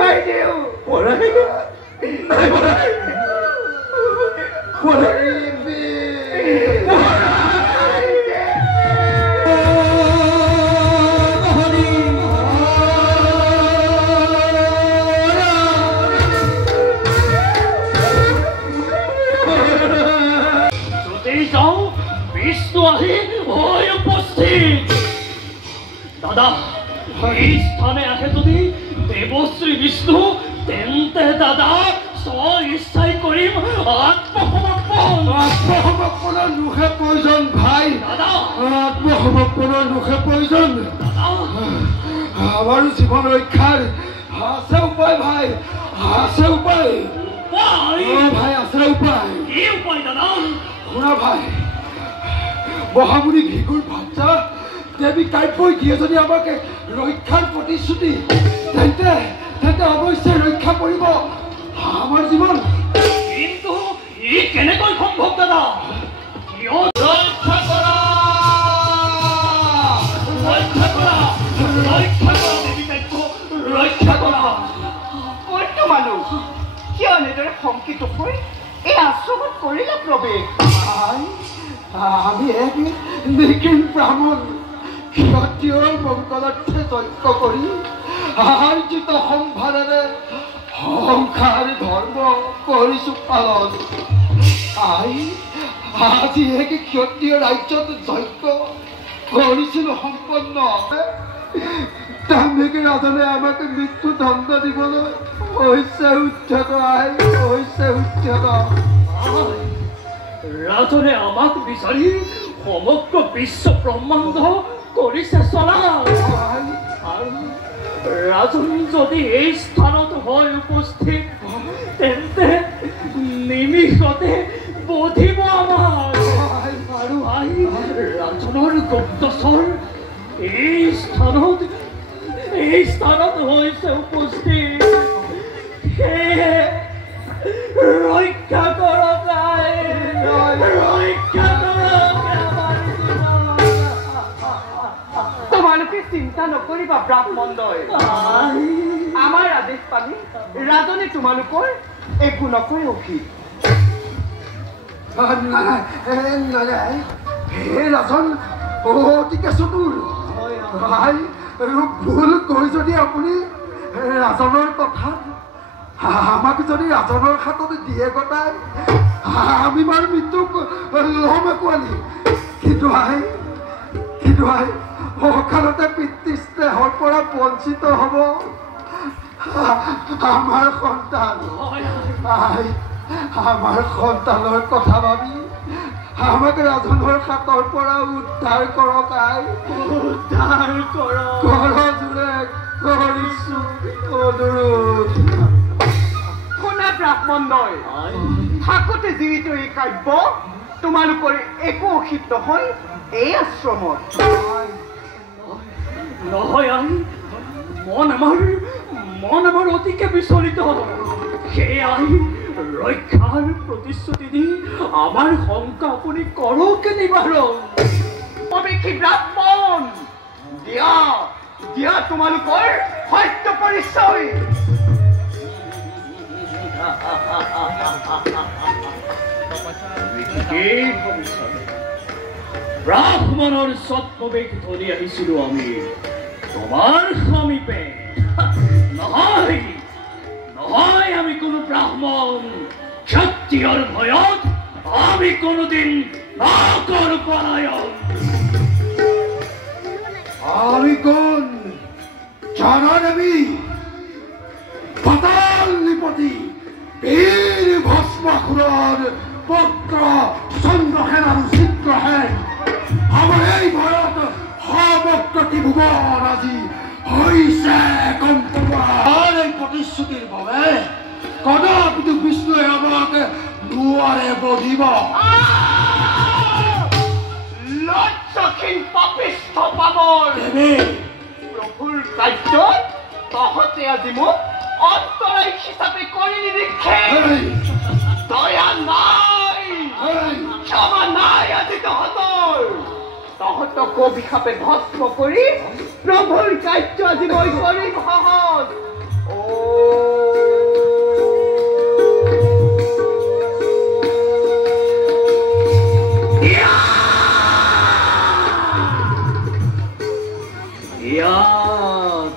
বাইদেউ দাদা এই স্থানে আহে যদি দেৱশ্ৰী বিষ্ণু তেন্তে দাদা ইচ্ছাই কৰিম আত্মসমৰ্পণৰ লোকে প্ৰয়োজন ভাই দাদা আত্মসমৰ্পণৰ লোকে প্ৰয়োজন আমাৰো জীৱন ৰক্ষাৰ আছে উপায় ভাই আছে উপায় ভাই আছে উপায় কি উপায় দাদা শুনা ভাই মহামুনি ভিগুৰ ভাষা দেৱী কাব্যই দিয়ে যদি আমাকে ৰক্ষাৰ প্ৰতিশ্ৰুতি তেন্তে অৱশ্যে ৰক্ষা কৰিব আমাৰ জীৱন কিন্তু ই কেনেকৈ সম্ভৱ দাদা ৰক্ষা কৰা কোনটো মানুহ কিয় এনেদৰে শংকিত হৈ এই আশ্ৰমত কৰিলে প্ৰৱেশ আমি এক নিখিল ব্ৰাহ্মণ ক্ষত্ৰিয়ৰ মংগলাৰ্থে যজ্ঞ কৰি আৰ্জিত সম্ভাৰেৰে সংসাৰ ধৰ্ম কৰিছো পালন আজি এক ক্ষত্ৰিয় ৰাজ্যত যজ্ঞ কৰিছিলো সম্পন্ন তামিকে ৰাজনে আমাক মৃত্যু দণ্ড দিবলৈ হৈছে উদ্ধত হৈছে উদ্ধত ৰাজনে আমাক বিচাৰি সমগ্ৰ বিশ্ব ব্ৰহ্মাণ্ড কৰিছে চলা ৰাজন যদি এই স্থানত হয় উপস্থিত তেন্তে নিমিষতে বধিব আমাৰ আৰু ৰাজনৰ গুপ্তচৰ এই স্থানত হৈছে উপস্থিত সেয়ে ৰক্ষা কৰক ৰক্ষা কৰক তোমালোকে চিন্তা নকৰিবা ব্ৰাহ্মণদ্বয় আমাৰ আদেশ পালি ৰাজনে তোমালোকৰ একো নকৰে অখি হে ৰাজন অতিকে চতুৰ ভাই ভুল কৈ যদি আপুনি ৰাজনৰ কথা আমাক যদি ৰাজনৰ হাতত দিয়ে গতাই আমি বাৰু মৃত্যুক ল'ম একোৱালি কিন্তু অকালতে পিতৃ স্নেহৰ পৰা বঞ্চিত হ'ব আমাৰ সন্তান আমাৰ সন্তানৰ কথা ভাবি আমাক ৰাজনৰ হাতৰ পৰা উদ্ধাৰ কৰক উদ্ধাৰ কৰক জোৰে কৰিছো অনুৰোধ ব্ৰাহ্মণ নহয় থাকোঁতে যিটো এই কাব্য তোমালোকৰ একো অসিত নহয় এই আশ্ৰমত নহয় আই মন আমাৰ অতিকে বিচলিত সেই আই ৰক্ষাৰ প্ৰতিশ্ৰুতি দি আমাৰ শংকা আপুনি কৰকে নিবাৰক অবিখী ব্ৰাহ্মণ দিয়া দিয়া তোমালোকৰ সত্য পৰিচয় ব্ৰাহ্মণৰ স্বপ্নবেগ ধৰি আহিছিলো আমি তোমাৰ সমীপে নহয় নহয় আমি কোনো ব্ৰাহ্মণ ক্ষত্ৰিয়ৰ ভয়ত আমি কোনোদিন নকৰ পলায়ন আমি কোন জানা দেবী পাতাল নিপতি বীৰ ভস্মাসুৰৰ পুত্ৰ চন্দ্ৰসেন আৰু চিত্ৰসেন আমাৰ এই ভয়ত সমগ্ৰ ত্ৰিভুৱন আজি হৈছে কম্পমান এই প্ৰতিশ্ৰুতিৰ বাবে কদাপিতো বিষ্ণুৱে আমাক নোৱাৰে বধিব লজ্জাহীন পাপিষ্ঠ পাবৰ প্ৰভুৰ কাৰ্যত তহঁতে আজি মোক অন্তৰায় হিচাপে কৰি নিৰীক্ষে দয়া নাই ক্ষমা নাই আজি তহঁতক অভিশাপে ভস্ম কৰি প্ৰভুৰ কাৰ্য আজি মই কৰিম সহজ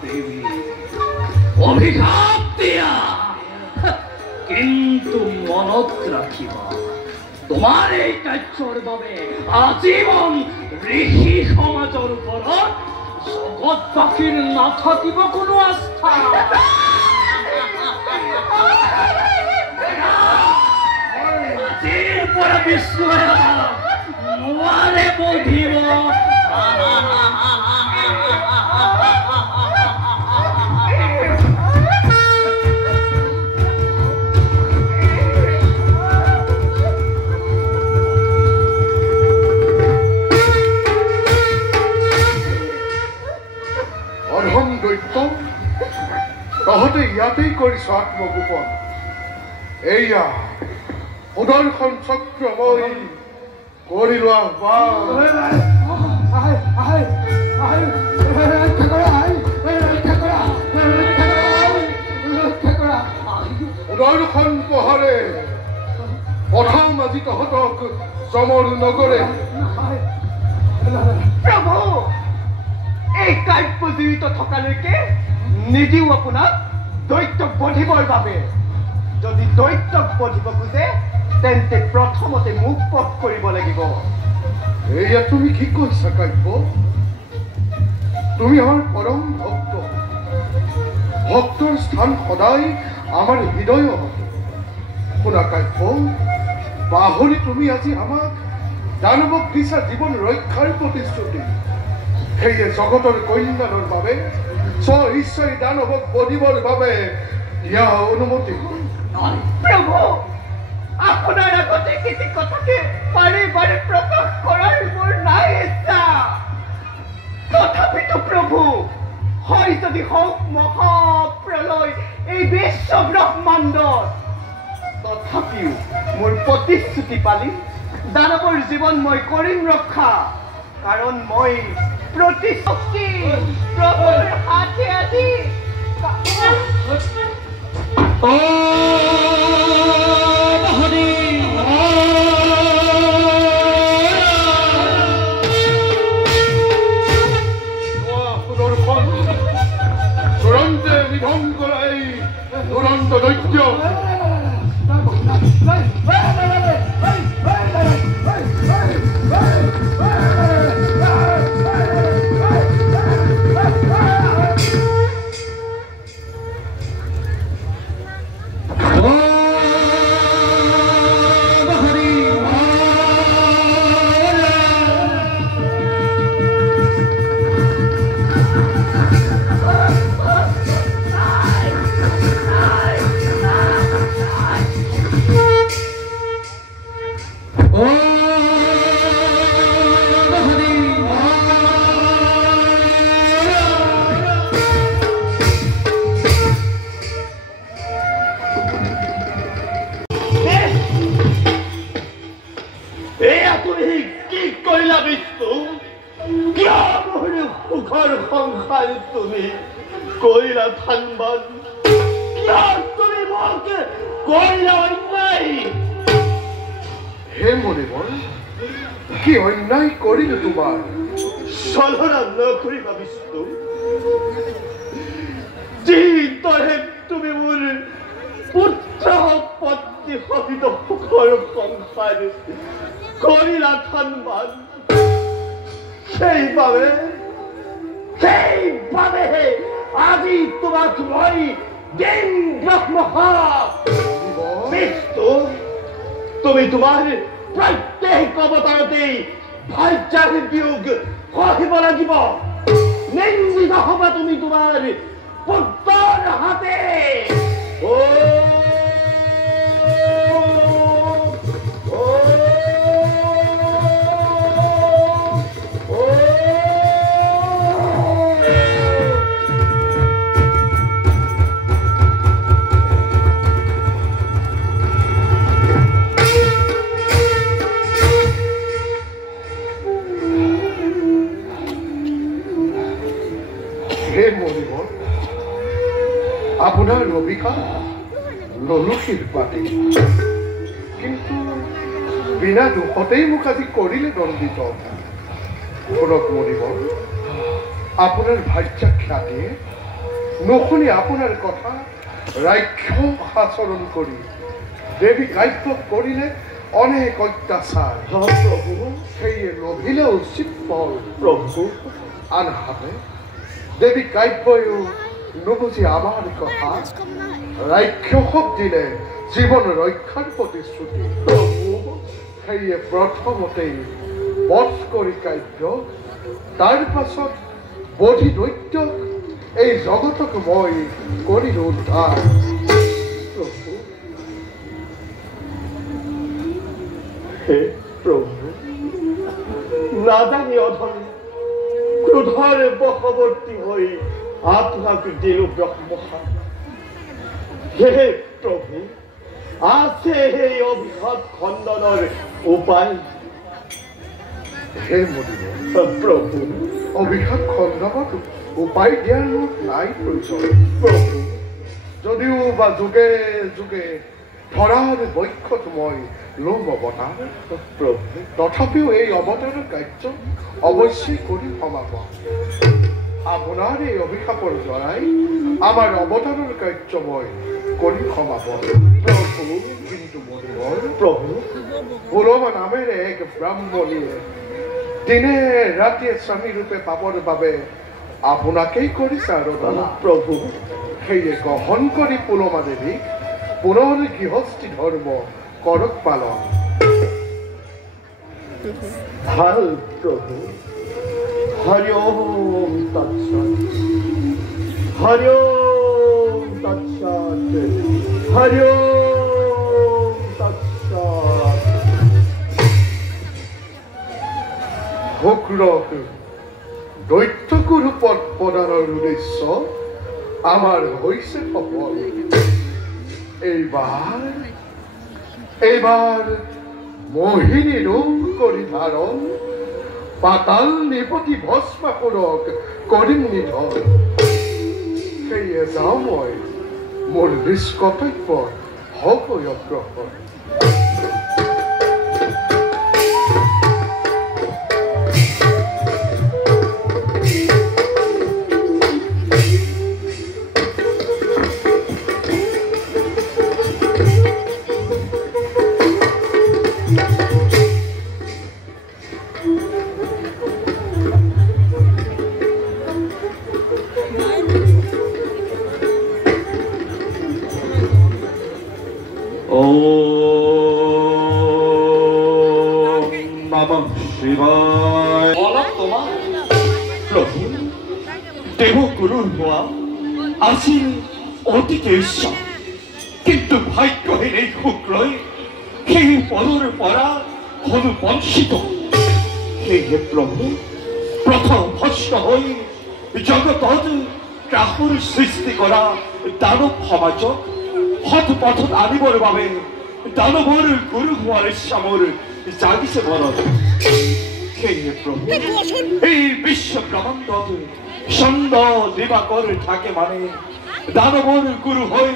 দেৱী অভিশাপ দিয়া কিন্তু মনত ৰাখিবা তোমাৰ এই কাৰ্যৰ বাবে আজীৱন ঋষি সমাজৰ ওপৰত জগতবাসীৰ নাথাকিব কোনো আস্থা আজিৰ পৰা বিষ্ণুৱে নোৱাৰে বধিব তহঁতে ইয়াতেই কৰিছ আত্মগোপন এয়া সুদৰ্শন চক্ৰ মই কৰিলো সুদৰ্শন পোহৰে প্ৰথম আজি তহঁতক জমৰ নগৰে প্ৰভু এই কাৰ্য জীৱিত থকালৈকে নিদিও আপোনাক দৈত্যক বধিবৰ বাবে যদি দৈত্যক বধিব খোজে তেন্তে প্ৰথমতে মুখ পথ কৰিব লাগিব এয়া তুমি কি কৈছা কাব্য তুমি আমাৰ পৰম ভক্ত ভক্তৰ স্থান সদায় আমাৰ হৃদয় শুনা কাব্য পাহৰি তুমি আজি আমাক দানৱক দিছা জীৱন ৰক্ষাৰ প্ৰতিশ্ৰুতি সেয়ে জগতৰ কল্যাণৰ বাবে ঈশ্বৰী দানৱক বধিবৰ বাবে দিয়া অনুমতি প্ৰভু আপোনাৰ আগতে কিছু কথাকে বাৰে বাৰে প্ৰকাশ কৰাৰ মোৰ নাই ইচ্ছা তথাপিতো প্ৰভু হয় যদি হওক মহাপ্ৰলয় এই বিশ্ব ব্ৰহ্মাণ্ডত তথাপিও মোৰ প্ৰতিশ্ৰুতি পালি দানৱৰ জীৱন মই কৰিম ৰক্ষা কাৰণ মই প্ৰতিশক্তি প্ৰভুৰ হাতে আজি তুৰন্তে নিধন কৰাই দুৰন্ত দৈত্য Oh! আর তুমি কইরা থানবান আর তুমি বলকে কইরা অন্যায় হে মনিবর কি অন্যায় করিল তোমার সলনা ন করিবা বিষ্ণু চিন্তহে তুমি মোর পুত্র পত্নী হবিত ঘর সংসার করিলা থানবান সেইভাবে আজি তোমাক মই দিন ব্রহ্মহা বিষ্ণু তুমি তোমার প্রত্যেক অবতারতেই ভাইচারের বিয়োগ কহিব লাগিব নিন্দিত হবা তুমি তোমার পুত্র হাতে ও আপনার অভিজ্ঞতা ললুখির পাতে কিন্তু বিনা দুখতেই মুখ আজি করিলে দণ্ডিত শুনক মনিবর আপনার ভাইচা খ্যাতি নশুনি আপনার কথা রাক্ষস আচরণ করি দেবী কাব্য করিলে অনেক অত্যাচার প্রভু সেয়ে লভিলে উচিত ফল প্রভু আনহাতে দেবী কাব্যও নুবুঝি আমার কথা রাক্ষসক দিলে জীবন রক্ষার প্রতিশ্রুতি সেয়ে প্রথমতেই বধ কৰি কাব্য তাৰ পাছত বধি দৈত্য এই জগতক মই কৰিলো উদ্ধার প্রভু হে প্রভু না জানি অধমে ক্রোধরে বশবর্তী হই আপনাকে দিল ব্রহ্মহা হে প্রভু আছে এই অভিঘাত খণ্ডনের উপায় হে মনিবর প্রভু অভিঘাত খণ্ডনত উপায় দিয়ার মোৰ নাই প্ৰয়োজন প্ৰভু যদিও বা যুগে যুগে ধৰাৰ বক্ষত মই ল'ম অৱতাৰ প্ৰভু তথাপিও এই অৱতাৰৰ কাৰ্য অৱশ্যেই কৰি সমাপন আপোনাৰ এই অভিশাপৰ দ্বাৰাই আমাৰ অৱতাৰৰ কাৰ্য মই কৰি সমাপন প্ৰভু কিন্তু মনিবৰ প্ৰভু পুৰমা নামেৰে এক ব্ৰাহ্মণীয়ে দিনে ৰাতিয়ে স্বামী ৰূপে পাবৰ বাবে আপোনাকেই কৰিছে আৰাধনা প্ৰভু সেয়ে গ্ৰহণ কৰি পুলমা দেৱীক পুনৰ গৃহস্থী ধৰ্ম কৰক পালন ভাল প্ৰভু হৰি ওম তৎসৎ হৰি ওম তৎসৎ হৰি ওম তৎসৎ শুক্ৰক দৈত্যকো ৰূপত প্ৰদানৰ উদ্দেশ্য আমাৰ হৈছে সফল এইবাৰ মোহিনী ৰূপ কৰি ধাৰণ পাতাল নিপতি ভস্মাসুৰক কৰিম নিধন সেয়ে যাওঁ মই মোৰ নিষ্কৰ্তব্য হকৈ অগ্ৰসৰ আছিল অতীতে ঈশ্বৰ কিন্তু ভাগ্যহীন এই শুক্ৰই সেই পদৰ পৰা হলো বঞ্চিত সেয়ে প্ৰভু প্ৰথম ভস্ম হৈ জগতত ত্ৰাসৰ সৃষ্টি কৰা দানৱ সমাজক সৎ পথত আনিবৰ বাবে দানৱৰ গুৰু হোৱাৰ ইচ্ছা মোৰ জাগিছে মনত সেয়ে প্ৰভু এই বিশ্ব ব্ৰহ্মাণ্ডত চন্দ্ৰ দিবাকৰ থাকে মানে দানৱৰ গুৰু হৈ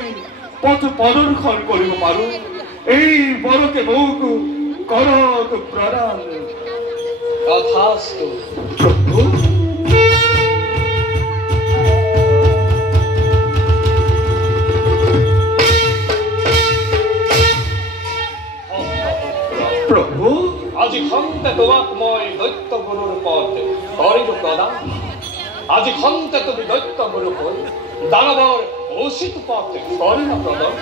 পথ প্ৰদৰ্শন কৰিব পাৰো এই বৰকে মোক কৰক প্ৰণাম তথাস্তু প্ৰভু প্ৰভু আজি খন্তে তোমাক মই দৈত্য গুৰুৰ পদ কৰিলো প্ৰদান আজি খন্তে তুমি দৈত্য গুৰু হৈ দানৱৰ উচিত পদ কৰিলা প্ৰদান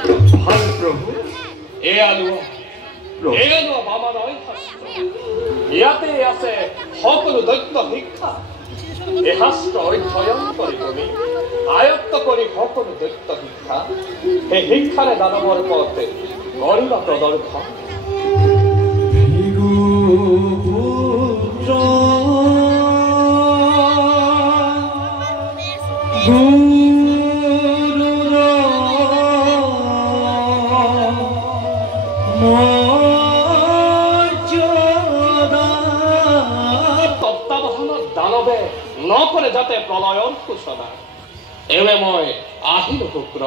ভাল প্ৰভু এয়া লোৱা বামানয় শাস্ত্ৰ ইয়াতে আছে সকলো দৈত্য শিক্ষা এই শাস্ত্ৰ অধ্যয়ন কৰি তুমি আয়ত্ত কৰি সকলো দৈত্য শিক্ষা সেই শিক্ষাৰে দানৱৰ পদ কৰিলা প্ৰদৰ্শন তত্ত্বাৱধানত দানৱে নকৰে যাতে প্ৰলয়ৰ সূচনা এনে মই আহিলো শুক্ৰ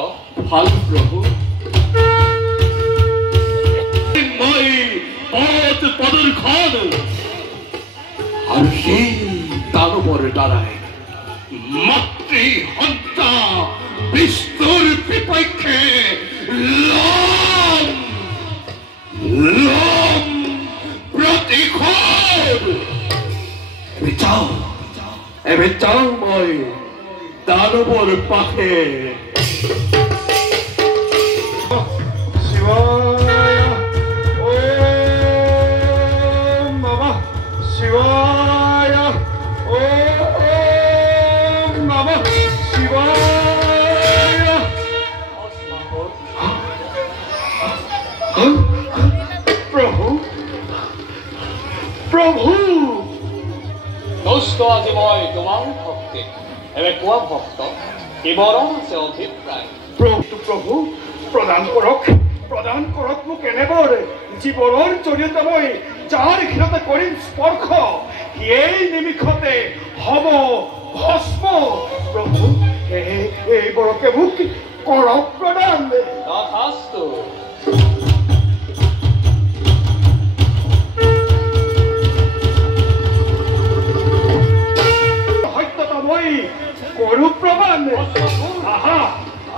ভাল প্ৰভু মই পথ প্ৰদৰ্শন আৰু সেই দানৱৰ দ্বাৰাই মাতৃ হত্যা বিষ্ণুৰ বিপক্ষে লম প্ৰতিশোধ এবে যাওঁ মই দানৱৰ পাশে শিৱায় ওম নমঃ শিৱায় ওম নমঃ শিৱায় প্ৰভু প্ৰভু দুষ্ট আজি মই তোমাৰ ভক্তি এনে কোৱা ভক্ত কিবৰণ আছে অভিপ্ৰায় প্ৰভু প্ৰদান কৰক মোক এনেদৰে জীৱনৰ জৰিয়তে মই যাৰ ঘিৰতে কৰিম স্পৰ্শ এই নিমিষতে হব ভস্ম প্ৰভু এই বৰকে মোক কৰক প্ৰদান তথাস্তু সত্যতা মই কৰো প্ৰমাণ আহা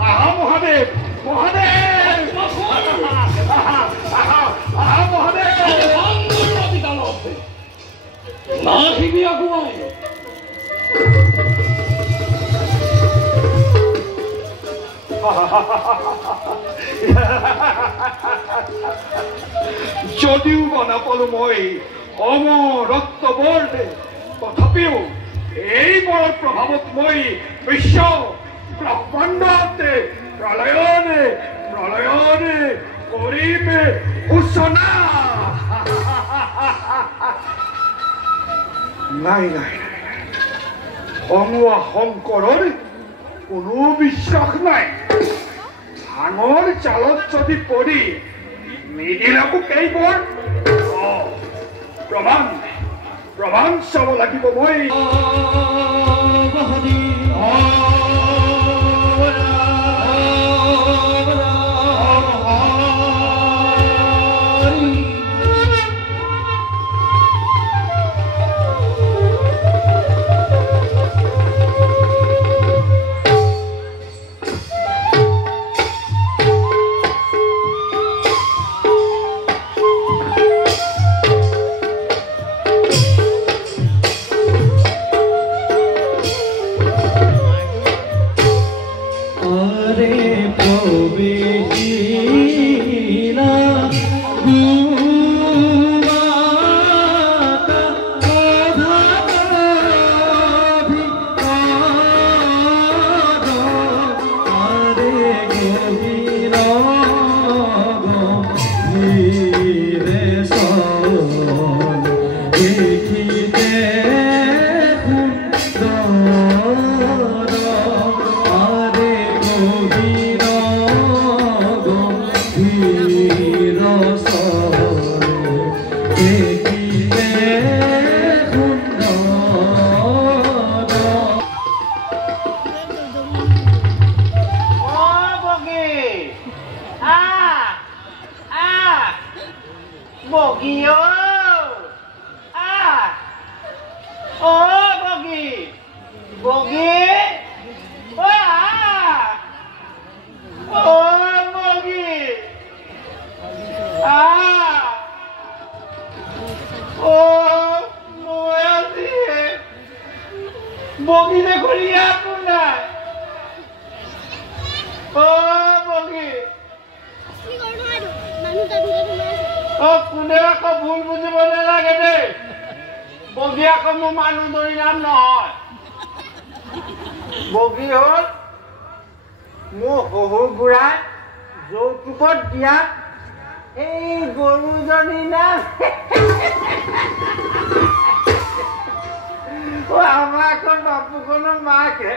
আহা মহাদেৱ মহাদেৱ আহা মহাদেৱ নাহিবি আগুৱাই যদিও বা নাপালো মই অমৰত্ব বৰ্ণে তথাপিও এই বৰৰ প্ৰভাৱত মই বিশ্ব ব্ৰহ্মাণ্ডতে প্ৰলয়নে কৰিম সূচনা নাই সংৱা শংকৰৰ কোনো বিশ্বাস নাই ভাঙৰ জালত যদি পৰি নিদিলাকো কেইবৰ প্ৰমাণ চাব লাগিব মই বগী ও বগী বগী ও বগী ও মই আজি বগী দেখোন ইয়াতো নাই ও বগী কোনে আকৌ ভুল বুজিব নালাগে দেই বগী আকৌ মোৰ মানুহজনীৰ নাম নহয় বগী হ'ল মোৰ শহুৰ বুঢ়াই যৌতুকত দিয়া এই গৰুজনীৰ নাম আমাৰ আকৌ বাপুকনৰ মাকে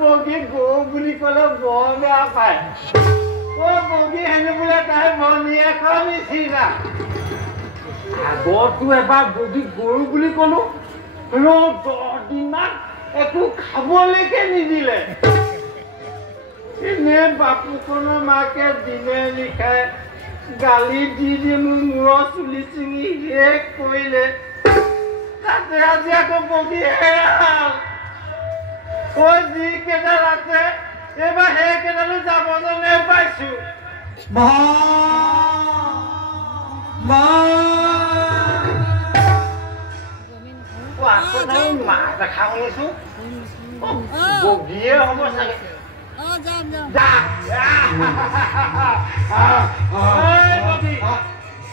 বগী গৰু বুলি ক'লে বৰ বেয়া পায় বগী হেনো বোলে তাই ভনীয়েকৰ নিচিনা আগতো এবাৰ বগী গৰু বুলি ক'লো 10 দিনমান একো খাবলৈকে নিদিলে এনে বাপুকনৰ মাকে দিনে নিশাই গালি দি মোৰ মূৰৰ চুলি চিঙি শেষ কৰিলে তাতে আজি আকৌ বগী হেৰাল যিকেইডাল আছে এইবাৰ সেইকেইডালো যাব যেনে পাইছো মা দেখা শুনিছো বগীয়ে হ'ব চাগে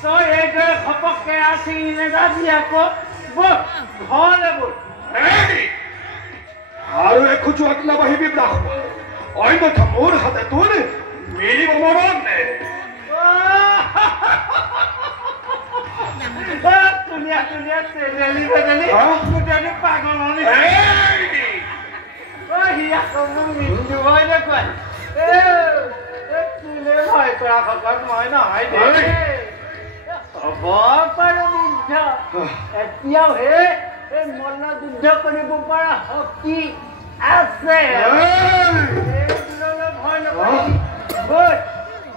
তই এইদৰে ঘপককে আছি নেযাবি আকৌ ঘৰলে বল আৰু এখোজো আগলা বাহিবি ব্ৰাহ্মণ অন্যথা মোৰ হাতে তোৰ মেলিব মৰণ নে ধুনীয়া ধুনীয়া চেনেলি বেনেলি গোটেই পাগল হলি সি আকৌ মোক মৃত্যু হয় দেখুৱাই তোলে ভয় কৰা ভকত মই নহয় দেই হ'ব পাৰো যুদ্ধ এতিয়াও এই মল্ল যুদ্ধ কৰিব পৰা শক্তি আছে ভয় নকৰিবি গৈ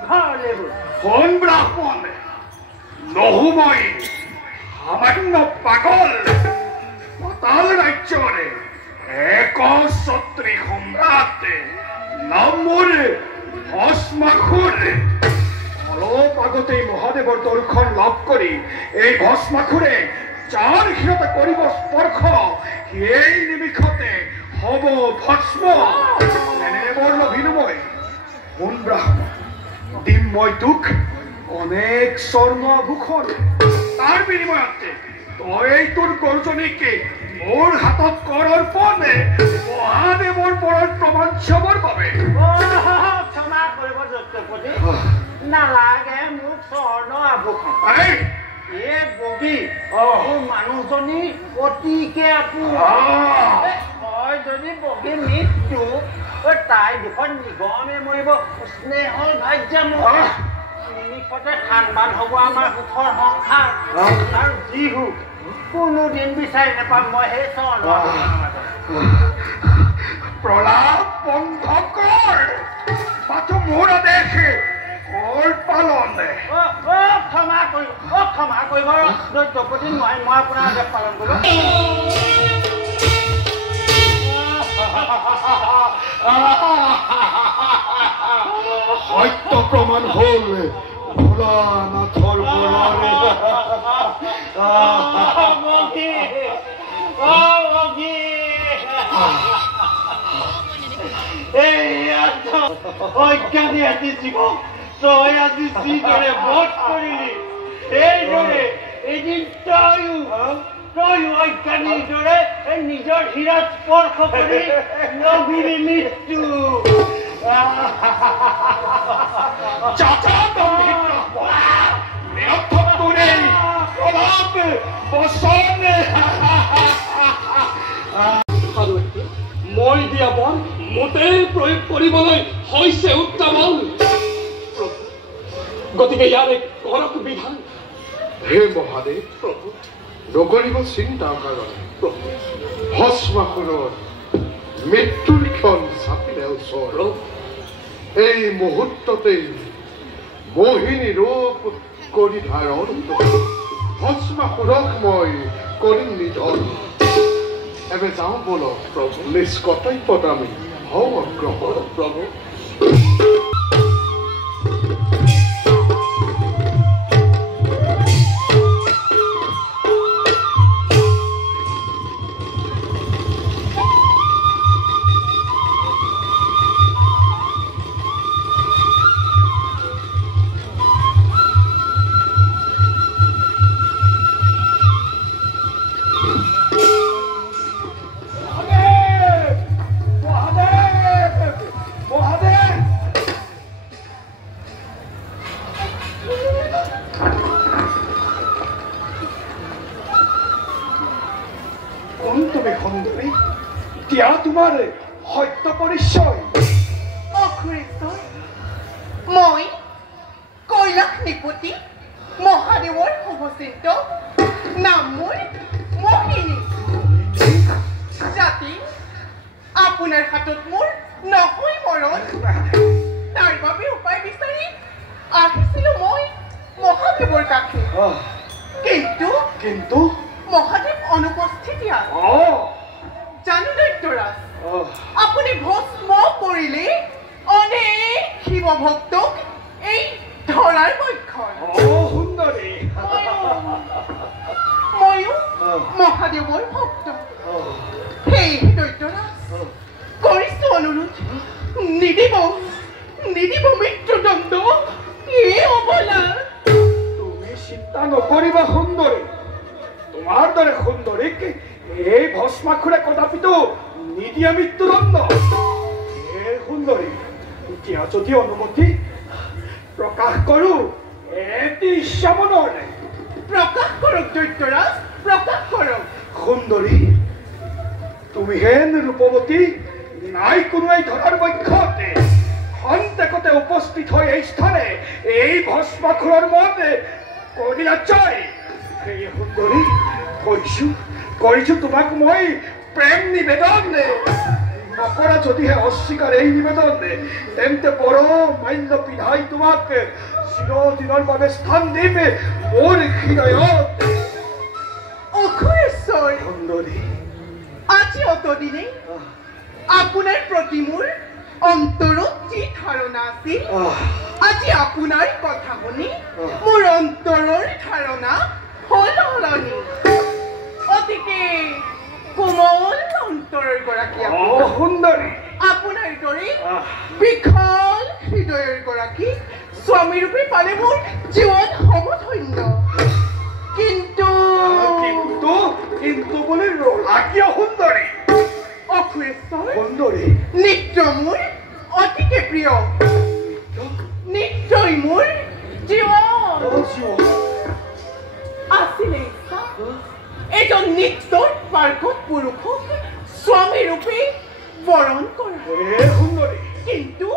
ঘৰলৈ গৈ কোন ব্ৰাহ্মণ নহোময় সামান্য পাগল পাতাল ৰাজ্যৰে এক ছত্ৰী সম্ৰাট নামৰ ভস্মাসুৰে অলপ আগতেই মহাদেৱৰ দৰ্শন লাভ কৰি এই ভস্মাসুৰে যাৰ সিহঁতে কৰিব স্পৰ্শ সেই নিমিষতে হ'ব ভস্ম এনে বৰ্ণ বিনিময় কোন ব্ৰাহ্মণ দিম মই তোক অনেক স্বৰ্ণ আভূষণ তাৰ বিনিময়তে তই তোৰ গৰুজনীকে মোৰ হাতত কৰ অৰ্পণে মহাদেৱৰ পৰৰ প্ৰমাণ চাবৰ বাবে ক্ষমা কৰিব যজ্ঞপতি নালাগে মোক স্বৰ্ণ আভূষণ এই বগী মোৰ মানুহজনী অতিকে আপোন মই যদি বগী মৃত্যু তাই দুখন নিগমে মৰিব স্নেহৰ ভাগ্য মোৰ নিমিষতে খানবান হ'ব আমাৰ সুখৰ সংসাৰ আৰু যি হোক কোনোদিন বিচাৰি নাপাম মই সেই স্বৰ্ণ প্ৰলাপ বন্ধ কৰ মাথো মোৰ আদেশে কৰ পালন ক্ষমা কৰিব যজ্ঞপতি নোৱাৰি মই আপোনাৰ আদেশ পালন কৰিব সত্য প্ৰমাণ হ'ল ভোলানাথৰ বৰাৰে অজ্ঞানী আজি জীৱক তই আজি যিদৰে বধ কৰিলি এইদৰে এদিন তয়ো অজ্ঞানীৰ দৰে নিজৰ হীৰা স্পৰ্শ কৰি নভিৰি মৃত্যু মই দিয়া বল মোটেই প্ৰয়োগ কৰিবলৈ হৈছে উত্তামল গতিকে ইয়াৰে কৰক বিধান হে মহাদেৱ প্ৰভু নকৰিব চিন্তা কাৰণ প্ৰভু ভস্মাসুৰৰ মৃত্যুৰ ক্ষণ চাপিলে ওচৰ এই মুহূৰ্ততেই মোহিনী ৰূপ কৰি ধাৰণ ভস্মাসুৰক মই কৰিম নিধন এবে যাওঁ বলক প্ৰভু নিজ কৰ্তব্যত আমি হওঁ অগ্ৰসৰ প্ৰভু মই কৈলাশ নিপতি মহাদেৱৰ শুভচিন্ত নাম মোৰ মোহিনী জাতি আপোনাৰ হাতত মোৰ নহয় মৰণ তাৰ বাবে উপায় বিচাৰি আহিছিলো মই মহাদেৱৰ কাষে কিন্তু মহাদেৱ অনুপস্থিতি জানো দৈত্যৰাজ আপুনি ভস্ম কৰিলে অনেক শিৱ ভক্তক এই ধৰাৰ বক্ষণ সুন্দৰী ময়ো মহাদেৱৰ ভক্ত সেই দৈত্যৰাজ কৰিছো অনুৰোধ নিদিব মৃত্যুদণ্ড এই অবলা তুমি চিন্তা নকৰিবা সুন্দৰী তোমাৰ দৰে সুন্দৰীক এই ভস্মাসুৰে কদাপিতো নিদিয়া মৃত্যুদণ্ড সুন্দৰী এতিয়া যদি অনুমতি প্ৰকাশ কৰো এটি ইচ্ছা মনৰে প্ৰকাশ কৰক দৈত্যৰাজ প্ৰকাশ কৰক সুন্দৰী তুমি হেন ৰূপৱতী নাই কোনো এই ধৰাৰ বক্ষতে খন্তেকতে উপস্থিত হৈ এই স্থানে এই ভস্মাসুৰৰ মতে কৰিলা জয় সেই সুন্দৰী কৰিছো তোমাক মই প্ৰেম নিবেদন নকৰা যদিহে অস্বীকাৰ এই নিবেদন তেন্তে বৰ মান্য পিধাই তোমাক চিৰদিনৰ বাবে স্থান দিম মোৰ হৃদয়ত অঘোৰেশ্বৰ সুন্দৰী আজি অতদিনে আপোনাৰ প্ৰতি মোৰ অন্তৰত যি ধাৰণা আছিল আজি আপোনাৰ কথা শুনি মোৰ অন্তৰৰ ধাৰণা হল সলনি অতিকে কোমল অন্তৰৰ গৰাকী সুন্দৰী আপোনাৰ দৰে বিশাল হৃদয়ৰ গৰাকী স্বামী ৰূপে পালে মোৰ জীৱন সমধন্য কিন্তু বুলি ৰলা কিয় সুন্দৰী অঘোৰেশ্বৰ সুন্দৰী নৃত্য মোৰ অতিকে প্ৰিয় নৃত্যই মোৰ জীৱন আছিলে ইচ্ছা এজন নৃত্যৰ পাৰ্গত পুৰুষক স্বামী ৰূপে বৰণ কৰা সুন্দৰী কিন্তু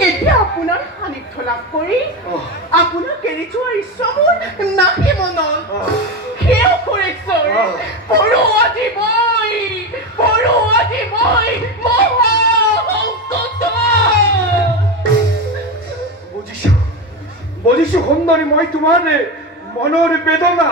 এতিয়া আপোনাৰ সান্নিধ্য লাভ কৰি আপোনাক এৰি যোৱাৰ ইচ্ছা মোৰ নাহি মনত সেই অঘোৰেশ্বৰ পৰুৱা দিবই বুজিছো সুন্দৰী মই তোমাৰ মনৰ বেদনা